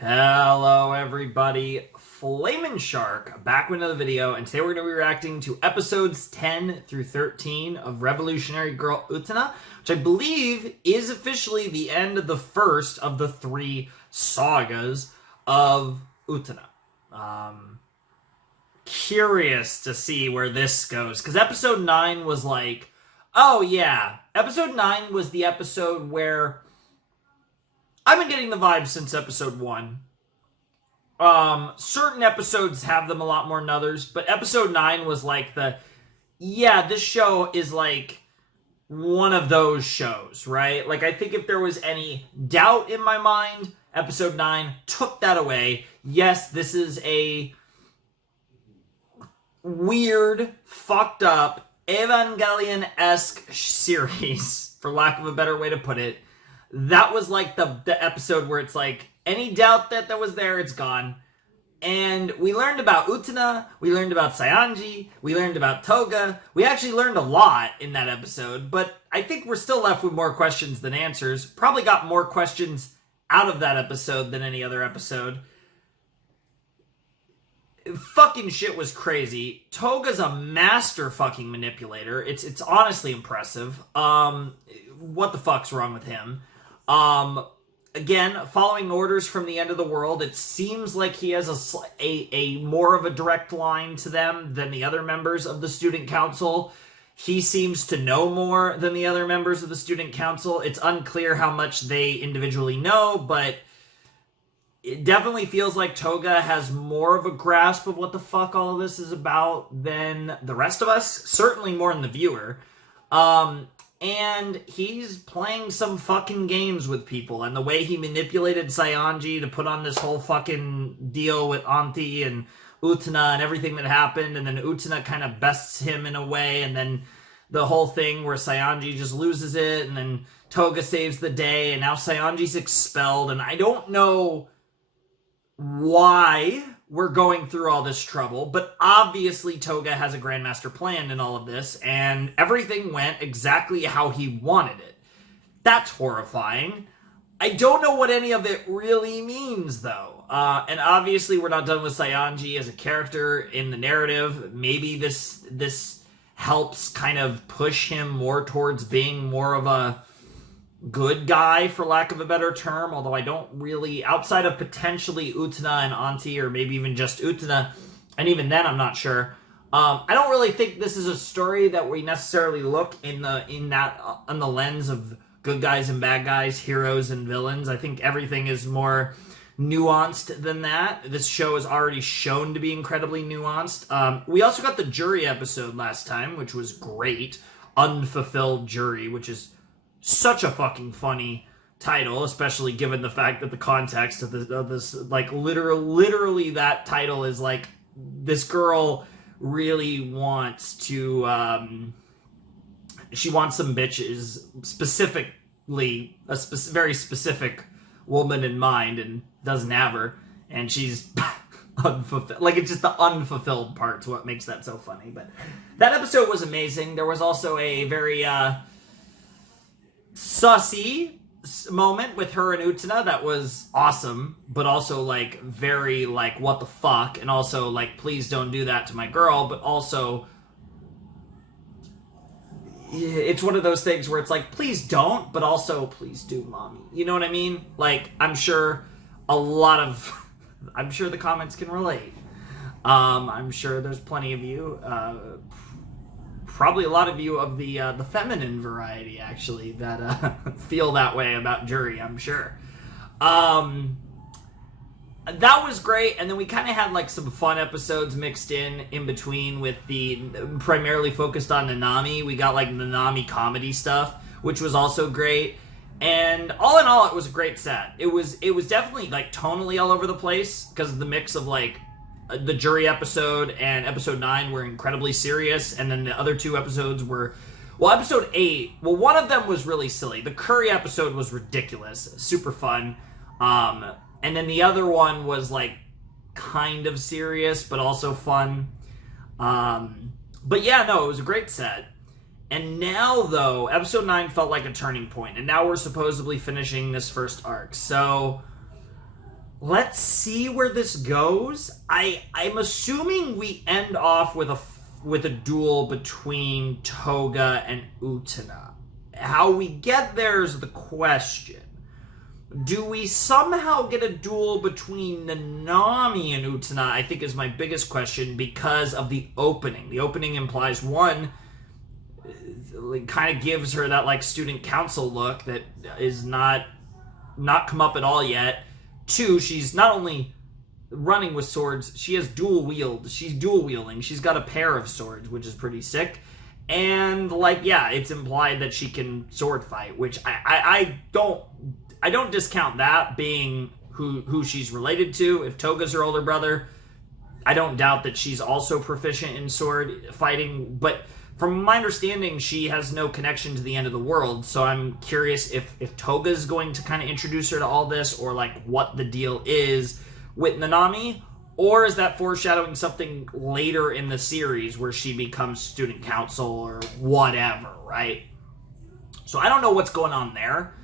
Hello everybody, Flamin' Shark back with another video, and today we're going to be reacting to episodes 10 through 13 of Revolutionary Girl Utena, which I believe is officially the end of the first of the three sagas of Utena. Curious to see where this goes, because episode 9 was like, oh yeah, episode 9 was the episode where I've been getting the vibes since episode 1. Certain episodes have them a lot more than others, but episode 9 was like this show is like one of those shows, right? Like, I think if there was any doubt in my mind, episode 9 took that away. Yes, this is a weird, fucked up, Evangelion-esque series, for lack of a better way to put it. That was like the episode where it's like, any doubt that was there, it's gone. And we learned about Utena, we learned about Saionji, we learned about Toga. We actually learned a lot in that episode, but I think we're still left with more questions than answers. Probably got more questions out of that episode than any other episode. Fucking shit was crazy. Toga's a master fucking manipulator. It's honestly impressive. What the fuck's wrong with him? Again, following orders from the end of the world, it seems like he has a more of a direct line to them than the other members of the Student Council. He seems to know more than the other members of the Student Council. It's unclear how much they individually know, but it definitely feels like Toga has more of a grasp of what the fuck all of this is about than the rest of us. Certainly more than the viewer. And he's playing some fucking games with people, and the way he manipulated Saionji to put on this whole fucking deal with Auntie and Utena and everything that happened, and then Utena kind of bests him in a way, and then the whole thing where Saionji just loses it, and then Toga saves the day, and now Saionji's expelled, and I don't know why we're going through all this trouble, but obviously Toga has a Grandmaster plan in all of this, and everything went exactly how he wanted it. That's horrifying. I don't know what any of it really means, though. And obviously we're not done with Saionji as a character in the narrative. Maybe this helps kind of push him more towards being more of a good guy, for lack of a better term, although I don't really, outside of potentially Utena and Auntie, or maybe even just Utena, and even then I'm not sure. I don't really think this is a story that we necessarily look on the lens of good guys and bad guys, heroes and villains. I think everything is more nuanced than that. This show is already shown to be incredibly nuanced. We also got the jury episode last time, which was great. Unfulfilled Jury, which is such a fucking funny title, especially given the fact that the context of this, like, literally that title is like, this girl really wants to, she wants some bitches, specifically, very specific woman in mind, and doesn't have her, and she's unfulfilled. Like, it's just the unfulfilled part's what makes that so funny. But that episode was amazing. There was also a very, sussy moment with her and Utena that was awesome, but also like very like what the fuck, and also like please don't do that to my girl, but also it's one of those things where it's like please don't, but also please do, mommy. You know what I mean? Like, I'm sure the comments can relate. I'm sure there's plenty of you, probably a lot of you of the feminine variety, actually, that feel that way about Jury, I'm sure. That was great, and then we kind of had like some fun episodes mixed in between with the primarily focused on Nanami. We got like Nanami comedy stuff, which was also great. And all in all, it was a great set. It was definitely like tonally all over the place, because of the mix of like the Jury episode and episode 9 were incredibly serious, and then the other two episodes were, well, episode 8, well, one of them was really silly. The Curry episode was ridiculous, super fun, and then the other one was like kind of serious, but also fun. But yeah, no, it was a great set. And now, though, episode 9 felt like a turning point, and now we're supposedly finishing this first arc, so let's see where this goes. I'm assuming we end off with a duel between Toga and Utena. How we get there is the question. Do we somehow get a duel between Nanami and Utena? I think is my biggest question because of the opening. The opening implies, one, kind of gives her that like student council look that is not come up at all yet. Two, she's not only running with swords, she has dual wield. She's dual wielding. She's got a pair of swords, which is pretty sick. And like, yeah, it's implied that she can sword fight, which I don't discount that being who she's related to. If Toga's her older brother, I don't doubt that she's also proficient in sword fighting, but from my understanding, she has no connection to the end of the world, so I'm curious if Toga's going to kind of introduce her to all this, or like what the deal is with Nanami, or is that foreshadowing something later in the series where she becomes student council or whatever, right? So I don't know what's going on there.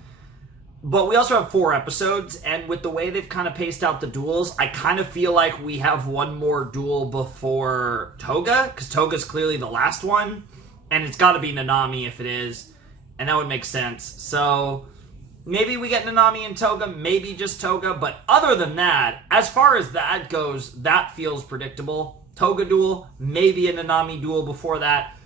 But we also have 4 episodes, and with the way they've kind of paced out the duels, I kind of feel like we have one more duel before Toga, because Toga's clearly the last one, and it's got to be Nanami if it is, and that would make sense. So maybe we get Nanami and Toga, maybe just Toga, but other than that, as far as that goes, that feels predictable. Toga duel, maybe a Nanami duel before that.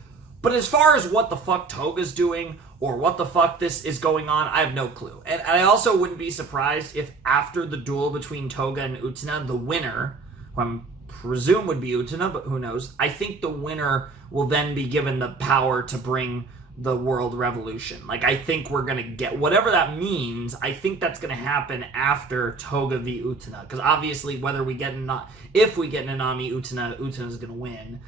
But as far as what the fuck Toga's doing, or what the fuck this is going on, I have no clue. And I also wouldn't be surprised if after the duel between Toga and Utena, the winner, who I presume would be Utena, but who knows, I think the winner will then be given the power to bring the world revolution. Like, I think we're going to get, whatever that means, I think that's going to happen after Toga v Utena. Because obviously, whether we get, if we get Nanami, Utena's going to win.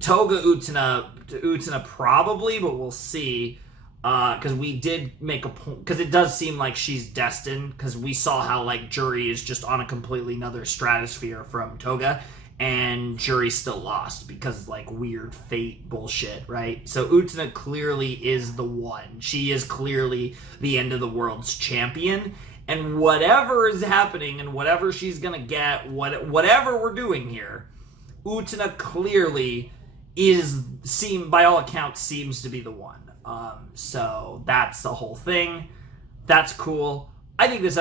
Toga, Utena probably, but we'll see. Because we did make a point, because it does seem like she's destined, because we saw how, like, Juri is just on a completely another stratosphere from Toga, and Juri still lost, because, like, weird fate bullshit, right? So Utena clearly is the one. She is clearly the end of the world's champion, and whatever is happening, and whatever she's gonna get, whatever we're doing here, Utena clearly by all accounts, seems to be the one. So that's the whole thing. That's cool. I think this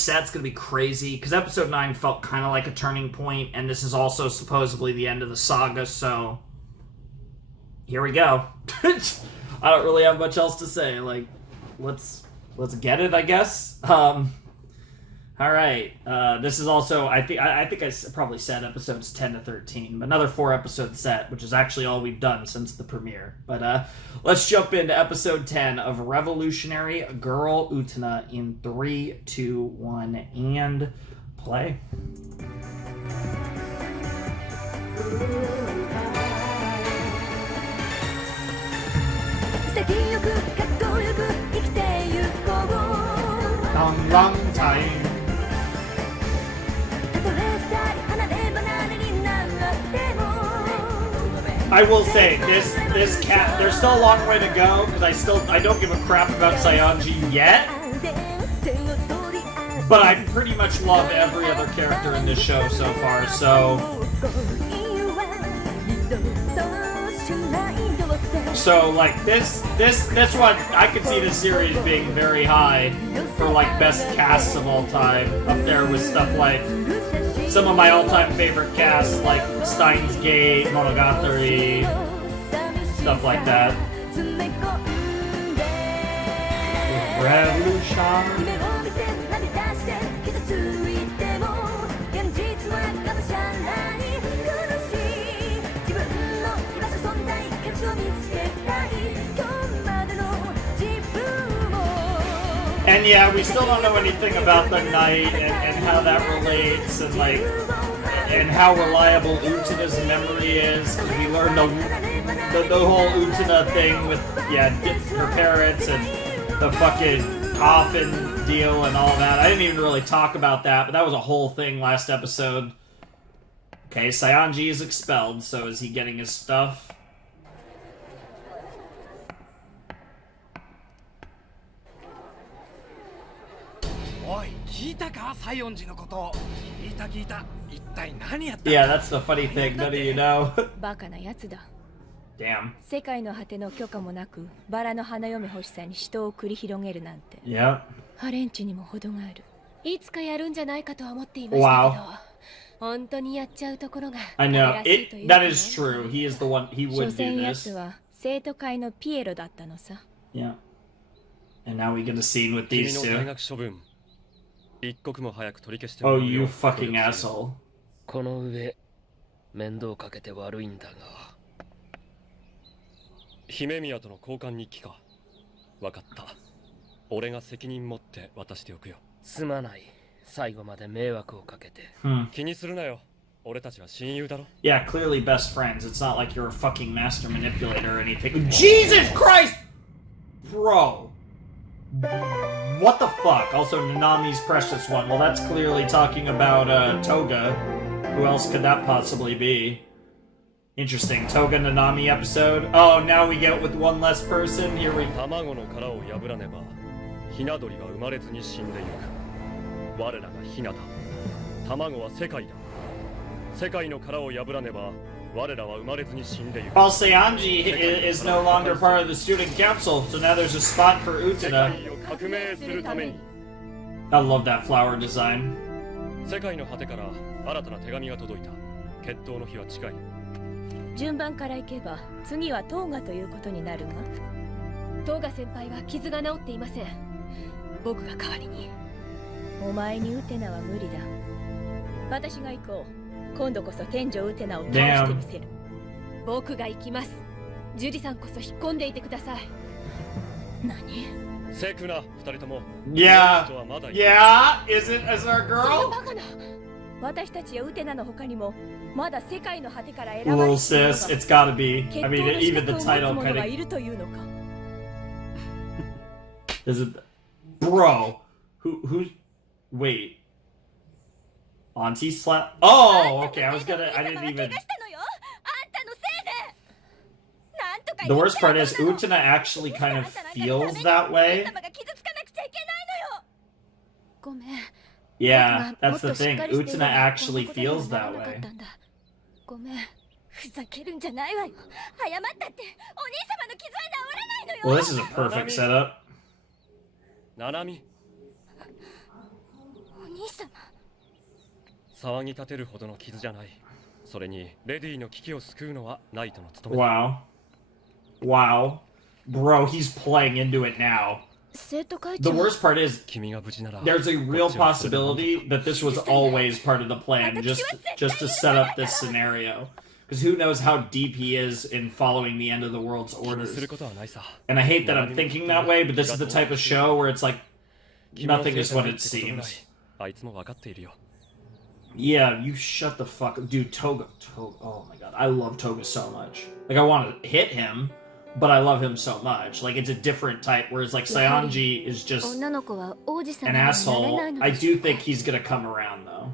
set's gonna be crazy, because episode 9 felt kind of like a turning point, and this is also supposedly the end of the saga, so here we go. I don't really have much else to say. Like, let's get it, I guess. All right. This is also, I think I probably said episodes 10 to 13, but another 4 episode set, which is actually all we've done since the premiere. But let's jump into episode 10 of Revolutionary Girl Utena in 3, 2, 1, and play. Long time. I will say, this cat, there's still a long way to go, because I don't give a crap about Saionji yet, but I pretty much love every other character in this show so far, so like, this one, I could see this series being very high for, like, best casts of all time, up there with stuff like some of my all-time favorite casts, like Steins Gate, Monogatari, stuff like that. Revolution. And yeah, we still don't know anything about the night and how that relates, and like, and how reliable Utena's memory is, because we learned the whole Utena thing with, her parents and the fucking coffin deal and all that. I didn't even really talk about that, but that was a whole thing last episode. Okay, Saionji is expelled, so is he getting his stuff? Yeah, that's the funny thing. None of you know. バカなやつだ。 Damn. 世界の果ての許可もなくバラの花嫁欲しさに死闘を繰り広げるなんて。 Yep. ハレンチにも程がある。いつかやるんじゃないかとは思っていましたけど。本当にやっちゃうところが。I know. That is true. He is the one. He 所 would 詮 do やつ this. は生徒会のピエロだったのさ。 Yeah. And now we get a scene with these two. Oh, you fucking asshole. この上面倒かけて悪いんだが。姫宮との交換日記か。わかった。俺が責任持って渡しておくよ。すまない。最後まで迷惑をかけて。気にするなよ。俺たちは親友だろ。Yeah, clearly best friends. It's not like you're a fucking master manipulator or anything. Jesus Christ! Bro. What the fuck? Also, Nanami's precious one. Well, that's clearly talking about Toga. Who else could that possibly be? Interesting. Toga Nanami episode. Oh, now we get with one less person. Here we go. 卵の殻を破らねば、ひな鳥は生まれずに死んでいく。我らがひなだ。卵は世界だ。世界の殻を破らねば、我らは生まれずに死んでいく。Well, Seonji is no longer part of the Student Council, so now there's a spot for 世 Utena. 界を革命するために。 I love that flower design. 世界の果てから新たな手紙が届いた。決闘の日は近い。順番からいけば次はトーガということになるが。トーガ先輩は傷が治っていません。僕が代わりに。お前にウテナは無理だ。私が行こう。今度こそ天井ウテナを倒してみせる。僕が行きます。ジュリさんこそ引っ込んでいてください。何？セクナ、二人とも。Yeah. Yeah. Is our その girl? バカな。私たちやウテナの他にもまだ世界の果てから選ば Little れ sis, it's gotta be. 決 I 闘 mean, の even 資 the 格を持つ title 者 kind が of. いるというのか。Is it, bro? Who? Wait. Auntie slap? Oh, okay. I didn't even. The worst part is Utena actually kind of feels that way. Yeah, that's the thing. Utena actually feels that way. ごめん。ふざけるんじゃないわよ。謝ったってお兄様の傷は治らないのよ。 Well, this is a perfect setup. ナナミ。お兄様。騒ぎ立てるほどの傷じゃない。それにレディの危機を救うのはナイトの務め。Wow. Wow. Bro, he's playing into it now. The worst part is there's a real possibility that this was always part of the plan, just to set up this scenario. Because who knows how deep he is in following the end of the world's orders. And I hate that I'm thinking that way, but this is the type of show where it's like nothing is what it seems. Yeah, you shut the fuck up. Dude, Toga, oh my god, I love Toga so much. Like, I want to hit him, but I love him so much. Like, it's a different type, whereas, like, Seonji is just an asshole. I do think he's gonna come around, though.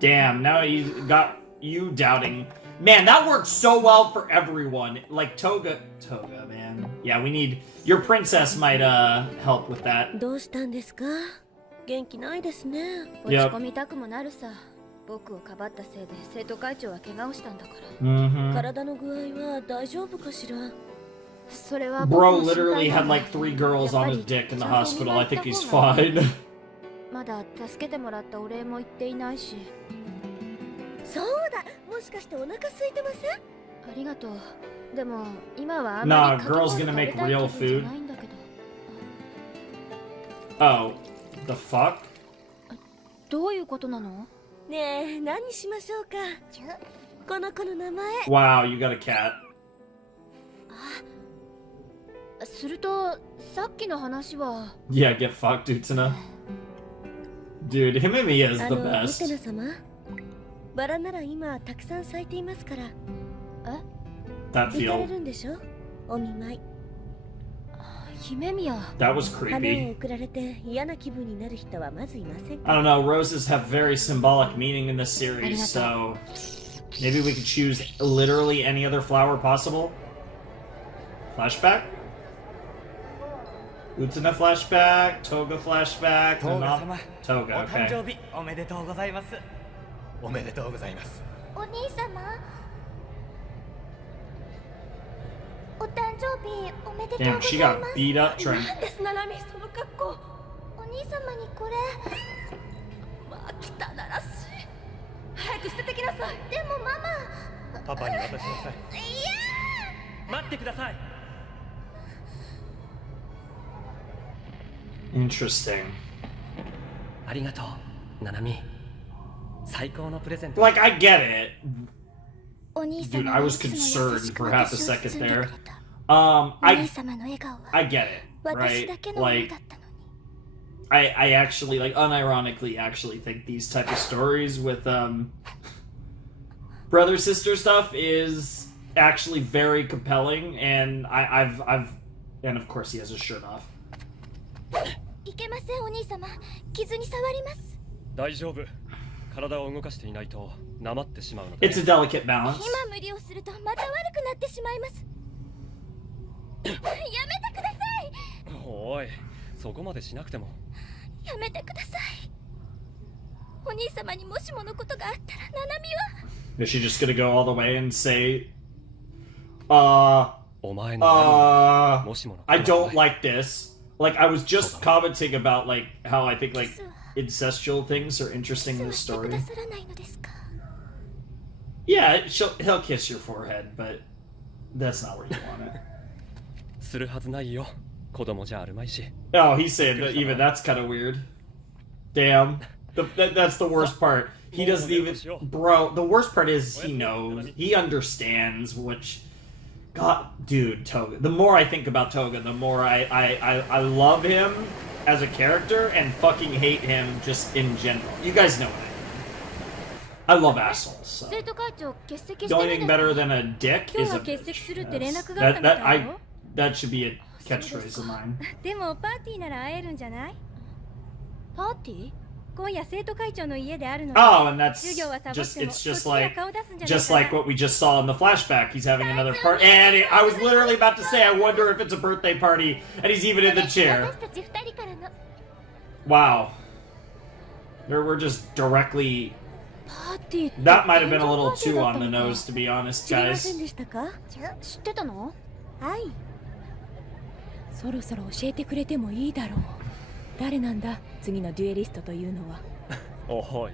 Damn, now he got you doubting. Man, that worked so well for everyone. Like, Toga, man. Yeah, we need... Your princess might, help with that. どうしたんですか？元気ないですね。落ち込みたくもなるさ。僕をかばったせいで生徒会長は怪我をしたんだから。体の具合は大丈夫かしら？それは Bro literally had like 3 girls on his dick in the hospital. I think he's fine. まだ助けてもらったお礼も言っていないし。そうだ。もしかしてお腹空いてません？ありがとう。でも今はあんまり Nah, girl's gonna make real food. ないんだけど。Oh, the fuck? どういうことなの？ねえ、何にしましょうか。この子の名前。Wow, you got a cat. するとさっきの話は。Yeah, get fucked, Utena. Dude, him and me is the ウテナ best. 様。バラなら今たくさん咲いていますから。That 行かれ feel. るんでしょ？お見舞い。姫宮。 That was 花を creepy. 贈られて嫌な気分になる人はまずいません。 I don't know, roses have very symbolic meaning in this series, so maybe we could choose literally any other flower possible. Flashback? Utena flashback, Toga flashback, トーガ様 Toga, お誕 okay. 生日おめでとうございますおめでとうございますお兄様お誕生日おめでとう Damn, ご she ざい got ます beat up trying. なんですナナミその格好。お兄様にこれまあ汚らしい。早く捨ててきなさい。でもママパパに渡しなさいいや待ってください Interesting. ありがとうナナミ最高のプレゼント Like, I get it. お兄 Dude, 様 I はい was つも優 concerned しく for half a 私を second 包んでくれ there. たお兄 I 様の笑顔は I get it, 私だ right? けのもの Like, だったのに I actually, like, unironically actually think these type of stories with, brother sister stuff is actually very compelling, and I've, and of course he has his shirt off. いけませんお兄様傷に触ります大丈夫体を動かしていないとなまってしまうので It's a delicate balance. 今無理をするとまた悪くなってしまいますやめてくださいおいそこまでしなくてもやめてくださいお兄様にもしものことがあったらナナミは Is she just gonna go all the way and say, お前の何もしもの I don't like this. Like, I was just commenting about, like, how I think, like, incestual things are interesting キ in ス the はしてく story. ださらないのですか Yeah, he'll kiss your forehead, but that's not where you want it. するはずないよ子供じゃあるまいし Oh, he's saying that even that's kind of weird. Damn. That's the worst part. He doesn't even... Bro, the worst part is he knows. He understands which... God, dude, Toga. The more I think about Toga, the more I love him as a character and fucking hate him just in general. You guys know what I mean. I love assholes. So. 生徒会長欠席 The して only る thing んです better than a dick 今 is 日 a は欠席 bitch. するって連 Yes. 絡があったみたいよ。 That should be a catchphrase of mine. でもパーティーなら会えるんじゃない？パーティー今夜生徒会長の家であるので。 Oh, and that's 授業はサボっ just ても it's そっ just ちには like 顔出すんじゃない just かな like what we just saw in the flashback. He's having another party, and I was literally about to say, I wonder if it's a birthday party, and he's even in the chair. 私たち二人からの Wow. We're just directly. パーティーって That might have been a little 誕生 too パー on ティ the ーだったのか nose, to be honest, 知りませ guys. んでしたか？知ってたのはいそろそろ教えてくれてもいいだろう誰なんだ次のデュエリストというのはおいおい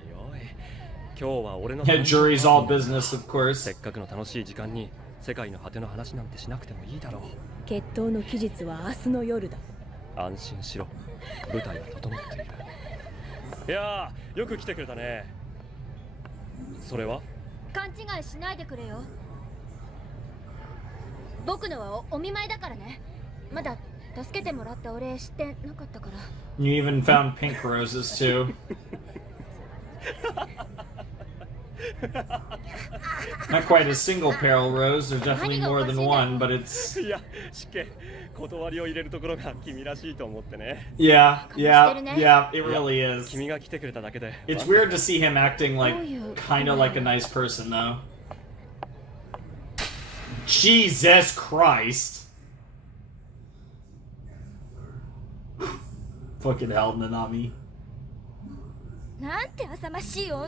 今日は俺の Yeah, jury's all business, of せ course. っかくの楽しい時間に世界の果ての話なんてしなくてもいいだろう決闘の期日は明日の夜だ安心しろ舞台は整っているいやーよく来てくれたねそれは勘違いしないでくれよ僕のは お見舞いだからねまだ助けてもらったお礼知ってなかったから You even found pink roses, too. Not quite a single pearl rose, there's definitely more than one, but it's... いやしっけ断りを入れるところが君らしいと思ってね Yeah, it really is. 君が来てくれただけで It's weird to see him acting like, kind of like a nice person, though. Jesus Christ. Fucking hell, Nanami. なんて浅ましい女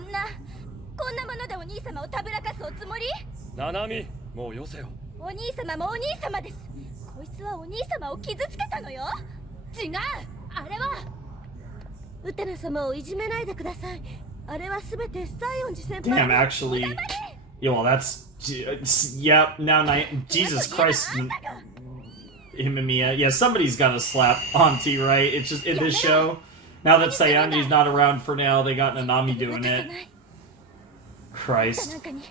こんなものでお兄様をたぶらかすおつもりナナミもうよせよお兄様もお兄様ですこいつはお兄様を傷つけたのよ違うあれはウテナ様をいじめないでくださいあれはすべて西園寺先輩 Damn, actually. Yeah, well, that's. Yeah, now, Jesus Christ. Him and Mia. Yeah, somebody's gotta slap Auntie, right? It's just in this show. Now that Sayanji's not around for now, they got Nanami doing it. な Christ. んかに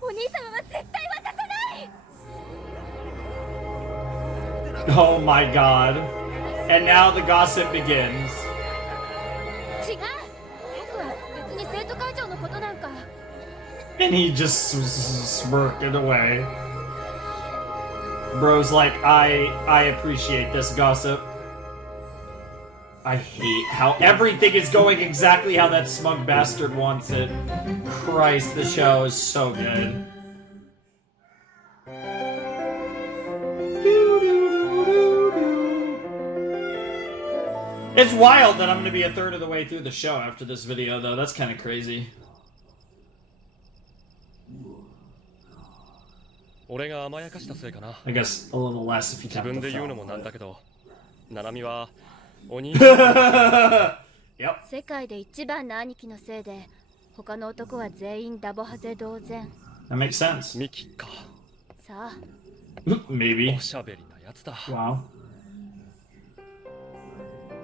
お兄様は絶対渡さない Oh my god. And now the gossip begins. 違う僕は別に生徒会長のことなんか And he just smirked it away. Bro's like, I appreciate this gossip. I hate how everything is going exactly how that smug bastard wants it. Christ, the show is so good. It's wild that I'm gonna be a third of the way through the show after this video, though. That's kind of crazy. 俺が甘やかしたせいかな。 I guess a little less if you 自 count 分 the で言うのも film. なんだけど、ナナミはお兄 Yep. 世界で一番の兄貴のせいで他の男は全員ダボハゼ同然。 That makes sense. ミキか。さあ Maybe. おしゃべりなやつだ。 Wow.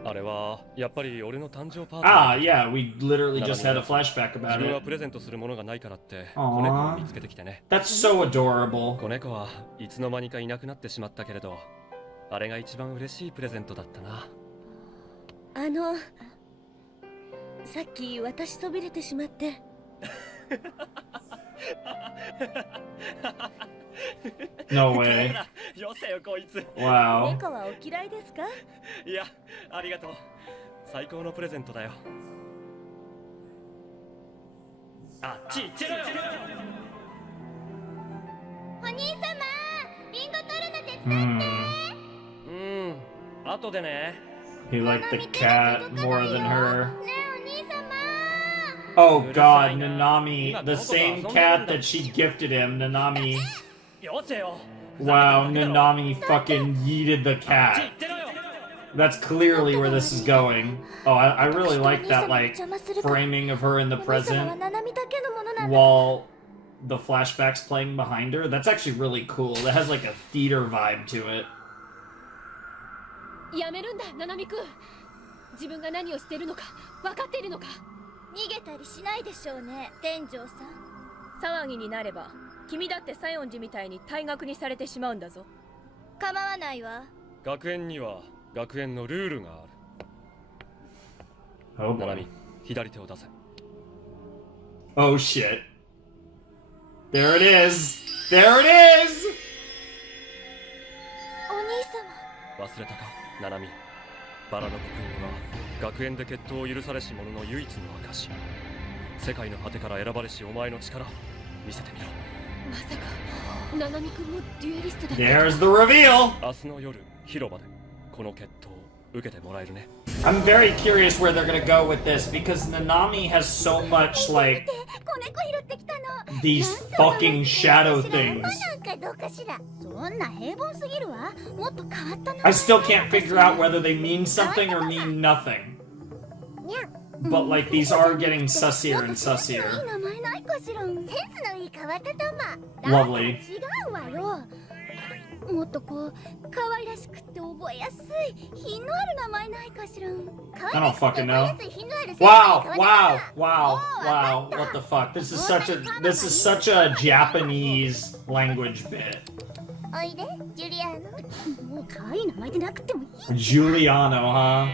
あれはやっぱり俺の誕生パーティー。 Ah, yeah, we literally just had a flashback 自 about 分は it. プレゼントするものがないからってあー子猫を見つけてきてね。 That's so adorable. 子猫はいつの間にかいなくなってしまったけれど、あれが一番嬉しいプレゼントだったな。さっき私そびれてしまって。No way. よせよこいつ。 Wow. 猫はお嫌いですか？いや、ありがとう。最高のプレゼントだよ。あっち行ってろよ。お兄様、リンゴ取るの手伝って。 Hmm. 後でね。 He liked the cat more than her. ねえお兄様。 Oh god, Nanami, the same cat that she gifted him, Nanami. よせよ。 Wow, Nanami fucking yeeted the あっち cat. 行ってろよ。 That's clearly where this is going. Oh, I really like that, like, framing of her in the お兄様は present ナナミだけのものなんだ。 while the flashback's playing behind her. That's actually really cool. That has, like, a theater vibe to it. やめるんだナナミくん。自分が何をしてるのか分かっているのか。逃げたりしないでしょうね、店長さん。騒ぎになれば君だって西園寺みたいに退学にされてしまうんだぞ。構わないわ。学園には学園のルールがある。 Oh ナナ boy. ミ、左手を出せ。 Oh shit. There it is! There it is! お兄様。忘れたか、ナナミ。バラの刻印は学園で決闘を許されし者の唯一の証。世界の果てから選ばれしお前の力、見せてみろ。まさかナナミくんもデュエリストだった。 There's the reveal! 明日の夜、広場でこの決闘を受けてもらえるね。 I'm very curious where they're gonna go with this because Nanami has so much, like, 子猫拾ってきたの。 these fucking shadow things. なんかどうかしら。そんな平凡すぎるわ。もっと変わったの。 I still can't figure out whether they mean something or mean nothing. But, like, these are getting sussier and いい sussier. 名前ないかしら。センスのいい変わった玉。 Lovely. 違うわよ。もっとこう可愛らしくて覚えやすい品のある名前ないかしら。 I don't fucking know. 可愛らしい品のある Wow, センスのいい変わった wow, 玉。 wow, wow. What the fuck? This is such a Japanese language bit. おいで、ジュリアーノ。もう可愛い名前でなくてもいい。 Giuliano, huh?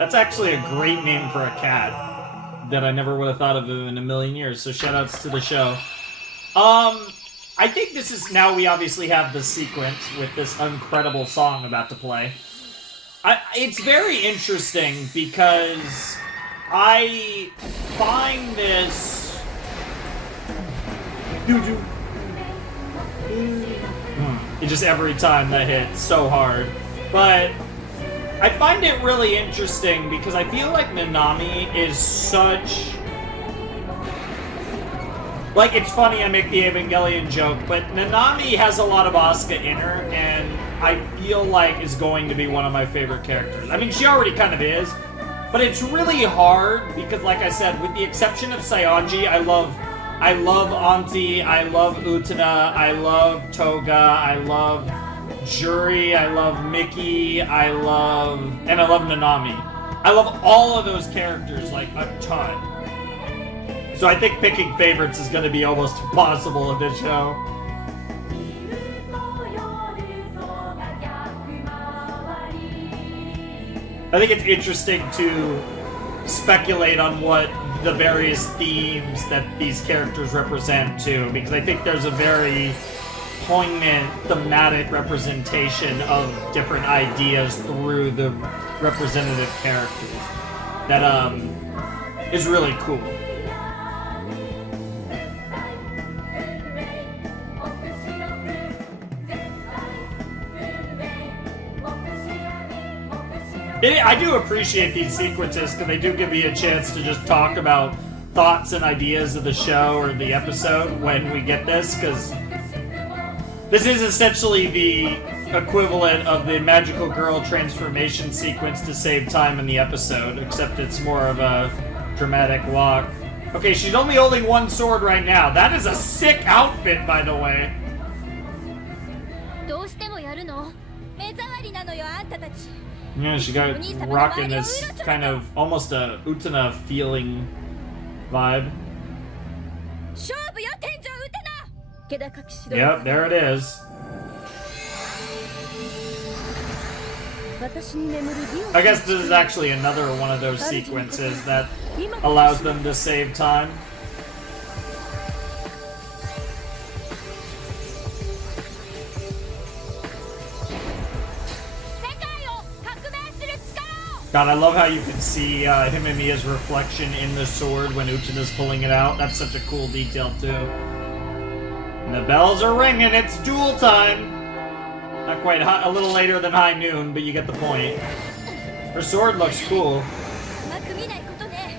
That's actually a great name for a cat that I never would have thought of in a million years. So shout outs to the show. I think this is now we obviously have the sequence with this incredible song about to play. It's very interesting because I find this. It just every time that hits so hard. But I find it really interesting because I feel like Nanami is such... Like, it's funny I make the Evangelion joke, but Nanami has a lot of Asuka in her, and I feel like is going to be one of my favorite characters. I mean, she already kind of is, but it's really hard because, like I said, with the exception of Saionji, I love Auntie, I love Utena, I love Toga, I love Juri, I love Mickey, I love Nanami. I love all of those characters, like, a ton. So I think picking favorites is going to be almost impossible in this show. I think it's interesting to speculate on what the various themes that these characters represent too, because I think there's a very poignant thematic representation of different ideas through the representative characters that is really cool. I do appreciate these sequences because they do give me a chance to just talk about thoughts and ideas of the show or the episode when we get this, because this is essentially the equivalent of the magical girl transformation sequence to save time in the episode, except it's more of a dramatic walk. Okay, she's only holding one sword right now. That is a sick outfit, by the way. どうしてもやるの？目障りなのよあんたたち。 Yeah, she got rocking this kind of almost a Utena feeling vibe. 勝負よ天井ウテナ。気高き指導。 Yep, there it is. 私に眠るディオ。 I guess this is actually another one of those sequences that allows them to save time. 世界を革命する力を。 God, I love how you can see him and Mia's reflection in the sword when Utena's pulling it out. That's such a cool detail, too. And the bells are ringing. It's duel time. Not quite a little later than high noon, but you get the point. Her sword looks cool. 甘く見ないことね。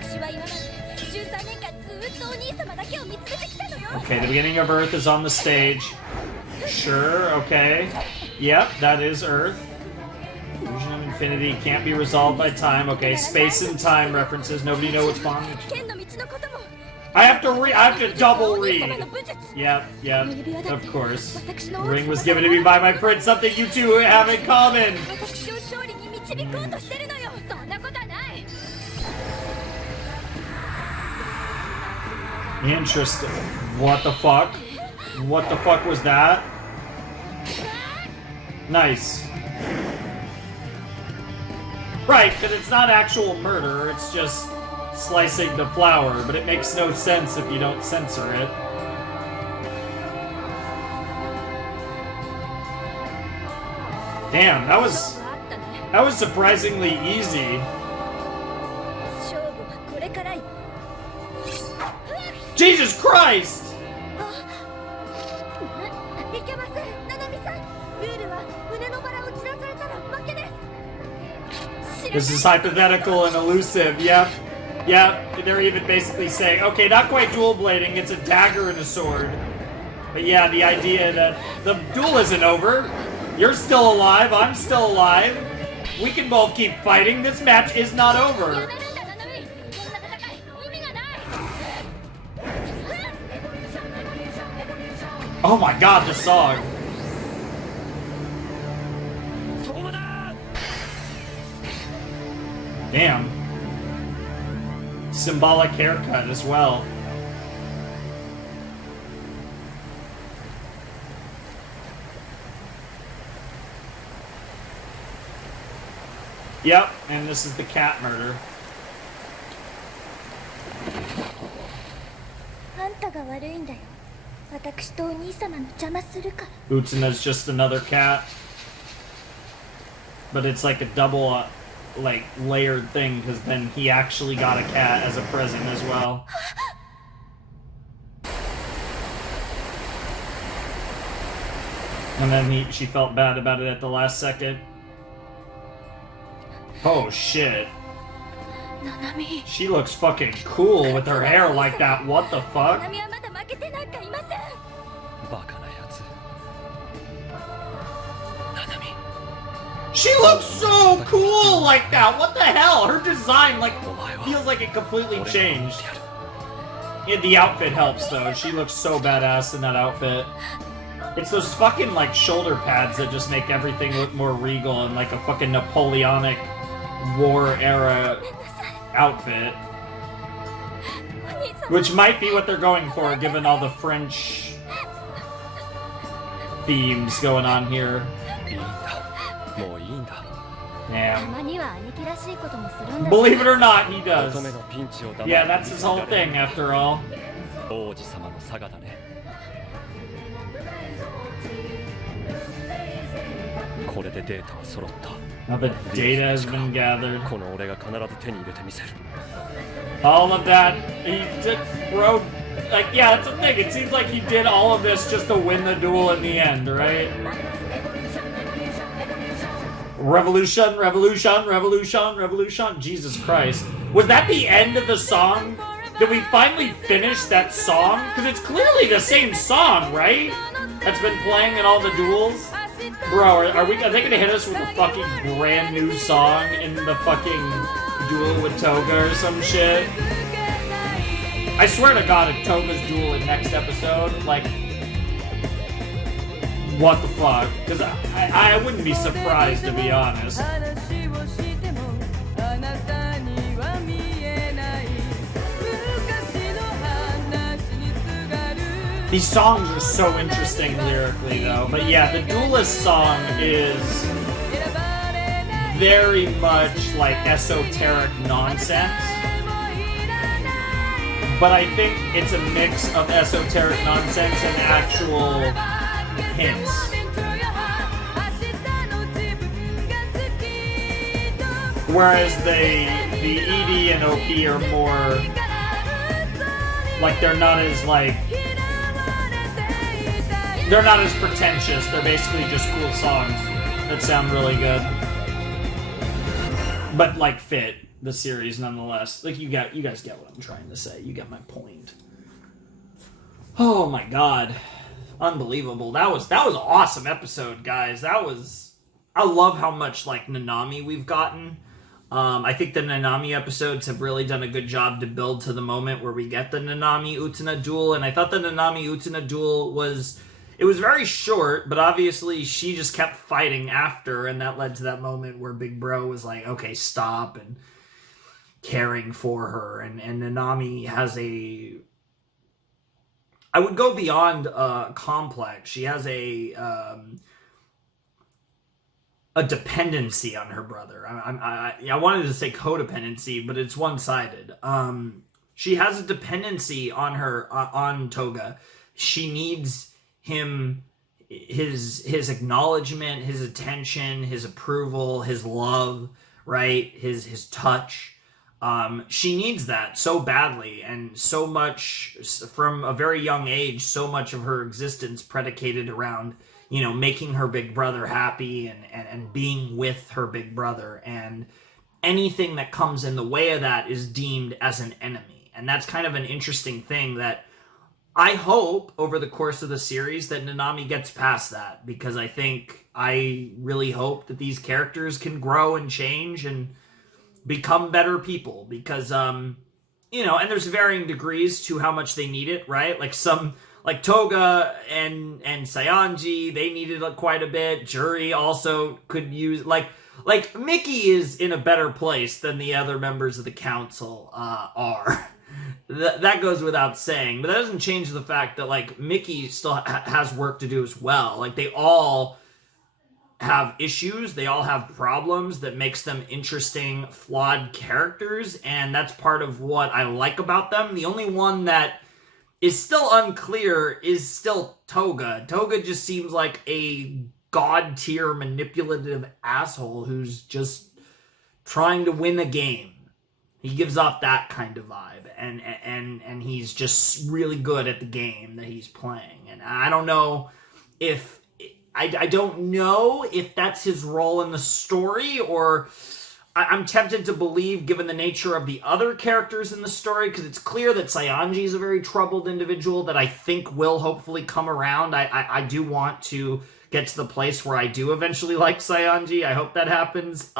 私は今まで13年間ずっとお兄様だけを見つめてきたのよ。 Okay, the beginning of Earth is on the stage. Sure, okay. Yep, that is Earth. Illusion of infinity can't be resolved by time. Okay, space and time references. Nobody knows what's on. 剣の道のことも。 I have to double read. Yep, of course. The ring was given to me by my prince, something you two have in common. 私を勝利に導こうとしてるのよ。そんなことはない。 Interesting. What the fuck? What the fuck was that? Nice. Right, because it's not actual murder, it's just slicing the flower, but it makes no sense if you don't censor it. Damn, that was surprisingly easy. 勝負はこれからよ。 Jesus Christ! いけません、ナナミさん。ルールは胸のバラを散らされたら負けです。 This is hypothetical and elusive, yep. Yep, they're even basically saying, okay, not quite dual blading, it's a dagger and a sword. But yeah, the idea that the duel isn't over. You're still alive, I'm still alive. We can both keep fighting, this match is not や over. めるんだ、ナナミ。こんな戦い意味がない。 Oh my god, the song. そこまだ。 Damn. Symbolic haircut as well. Yep, and this is the cat murder. あんたが悪いんだよ。私とお兄様の邪魔するから。 Utsuna's just another cat. But it's like a double, like, layered thing, because then he actually got a cat as a present as well. And then she felt bad about it at the last second. Oh shit. ナナミ。 She looks fucking cool with her hair like that. What the ナ fuck? ナミはまだ負けてなんかいません。バカなやつ。ナナミ。 She looks so cool like that. What the hell? Her design like feels like it completely changed. Yeah, the outfit helps though. She looks so badass in that outfit. It's those fucking like shoulder pads that just make everything look more regal and like a fucking Napoleonic war era outfit. お兄様。 Which might be what they're going for given all the French themes going on here. いいんだ。もういいんだ。た Damn. まには兄貴らしいこともするんだ。 Believe it or not, he does. 乙女のピンチを黙 Yeah, that's his whole thing after all. 王子様のサガだね。これでデータは揃った。 Now the data has been gathered. この俺が必ず手に入れてみせる。 All of that, he just wrote, like, yeah, that's the thing. It seems like he did all of this just to win the duel in the end, right? Revolution, revolution, revolution, revolution. Jesus Christ. Was that the end of the song? Did we finally finish that song? Because it's clearly the same song, right? That's been playing in all the duels? Bro, are they gonna hit us with a fucking brand new song in the fucking duel with Toga or some shit? I swear to God, if Toga's duel in next episode, like, what the fuck? Because I wouldn't be surprised, to be honest. These songs are so interesting lyrically, though. But yeah, the Duelist song is very much like esoteric nonsense. But I think it's a mix of esoteric nonsense and actual hints. Whereas the ED and OP are more like they're not as pretentious. They're basically just cool songs that sound really good, but like fit the series nonetheless. Like you guys get what I'm trying to say. You get my point. Oh my god. Unbelievable. That was an awesome episode, guys. I love how much like Nanami we've gotten. I think the Nanami episodes have really done a good job to build to the moment where we get the Nanami Utena duel, and I thought the Nanami Utena duel was very short, but obviously she just kept fighting after, and that led to that moment where Big Bro was like, okay, stop, and caring for her, and Nanami has I would go beyond complex. She has a dependency on her brother. I wanted to say codependency, but it's one-sided. She has a dependency on Toga. She needs him, his acknowledgement, his attention, his approval, his love, right? His touch. She needs that so badly, and so much from a very young age, so much of her existence predicated around, making her big brother happy and being with her big brother, and anything that comes in the way of that is deemed as an enemy. And that's kind of an interesting thing that I hope over the course of the series that Nanami gets past that, because I really hope that these characters can grow and change and become better people, because and there's varying degrees to how much they need it, right? Like Toga and Saionji, they needed quite a bit. Juri also could use like Mickey is in a better place than the other members of the council are. That goes without saying, but that doesn't change the fact that like Mickey still has work to do as well. Like they all have issues, they all have problems that makes them interesting, flawed characters, and that's part of what I like about them. The only one that is still unclear is still Toga. Toga just seems like a god-tier manipulative asshole who's just trying to win a game. He gives off that kind of vibe, and he's just really good at the game that he's playing. And I don't know if that's his role in the story, or I'm tempted to believe, given the nature of the other characters in the story, because it's clear that Saionji is a very troubled individual that I think will hopefully come around. I do want to get to the place where I do eventually like Saionji. I hope that happens.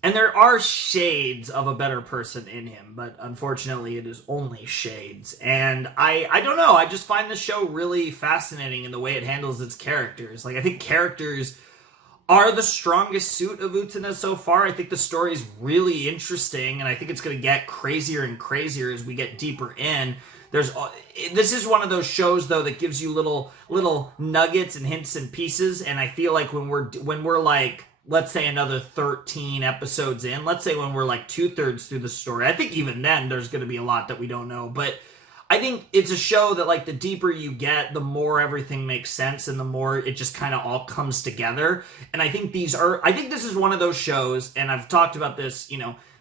And there are shades of a better person in him, but unfortunately it is only shades. And I don't know, I just find the show really fascinating in the way it handles its characters. Like, I think characters are the strongest suit of Utena so far. I think the story's really interesting, and I think it's going to get crazier and crazier as we get deeper in. This is one of those shows, though, that gives you little nuggets and hints and pieces, and I feel like when we're like, let's say another 13 episodes in, let's say when we're like 2/3 through the story, I think even then there's going to be a lot that we don't know, but I think it's a show that, like, the deeper you get, the more everything makes sense and the more it just kind of all comes together. And I think this is one of those shows, and I've talked about this,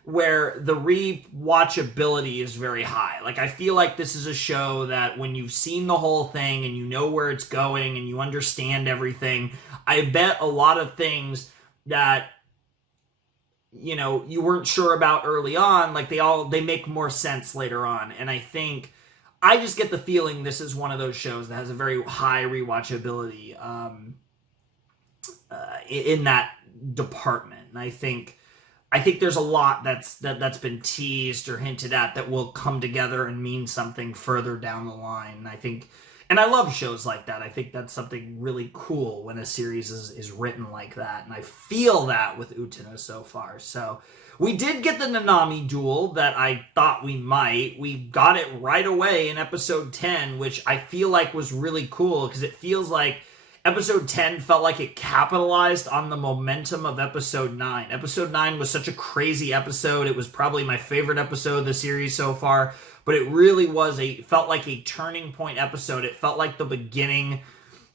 where the rewatchability is very high. Like, I feel like this is a show that when you've seen the whole thing and you know where it's going and you understand everything, I bet a lot of things that, you know, you weren't sure about early on, like they make more sense later on. And I just get the feeling this is one of those shows that has a very high rewatchability in that department. And I think there's a lot that's been teased or hinted at that will come together and mean something further down the line. And I love shows like that. I think that's something really cool when a series is written like that. And I feel that with Utena so far. So we did get the Nanami duel that I thought we might. We got it right away in episode 10, which I feel like was really cool because it feels like episode 10 felt like it capitalized on the momentum of episode 9. Episode 9 was such a crazy episode. It was probably my favorite episode of the series so far, but it really felt like a turning point episode. It felt like the beginning.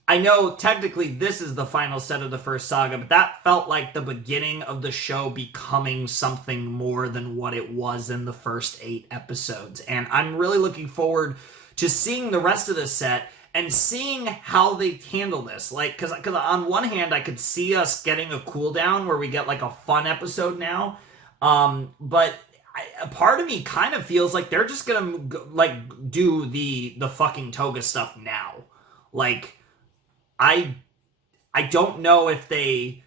I know technically this is the final set of the first saga, but that felt like the beginning of the show becoming something more than what it was in the first 8 episodes. And I'm really looking forward to seeing the rest of the set and seeing how they handle this. Like, because on one hand, I could see us getting a cooldown where we get like a fun episode now. But a part of me kind of feels like they're just gonna like do the fucking Toga stuff now. Like, I don't know if they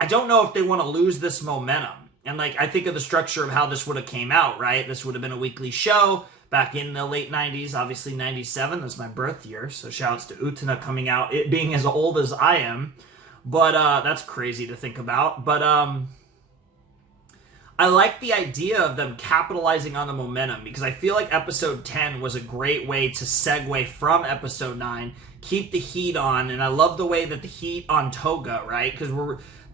want to lose this momentum. And like, I think of the structure of how this would have came out, right? This would have been a weekly show. Back in the late 90s, obviously 97, that's my birth year, so shouts to Utena coming out, it being as old as I am, but that's crazy to think about, but I like the idea of them capitalizing on the momentum, because I feel like episode 10 was a great way to segue from episode 9, keep the heat on, and I love the way that the heat on Toga, right, because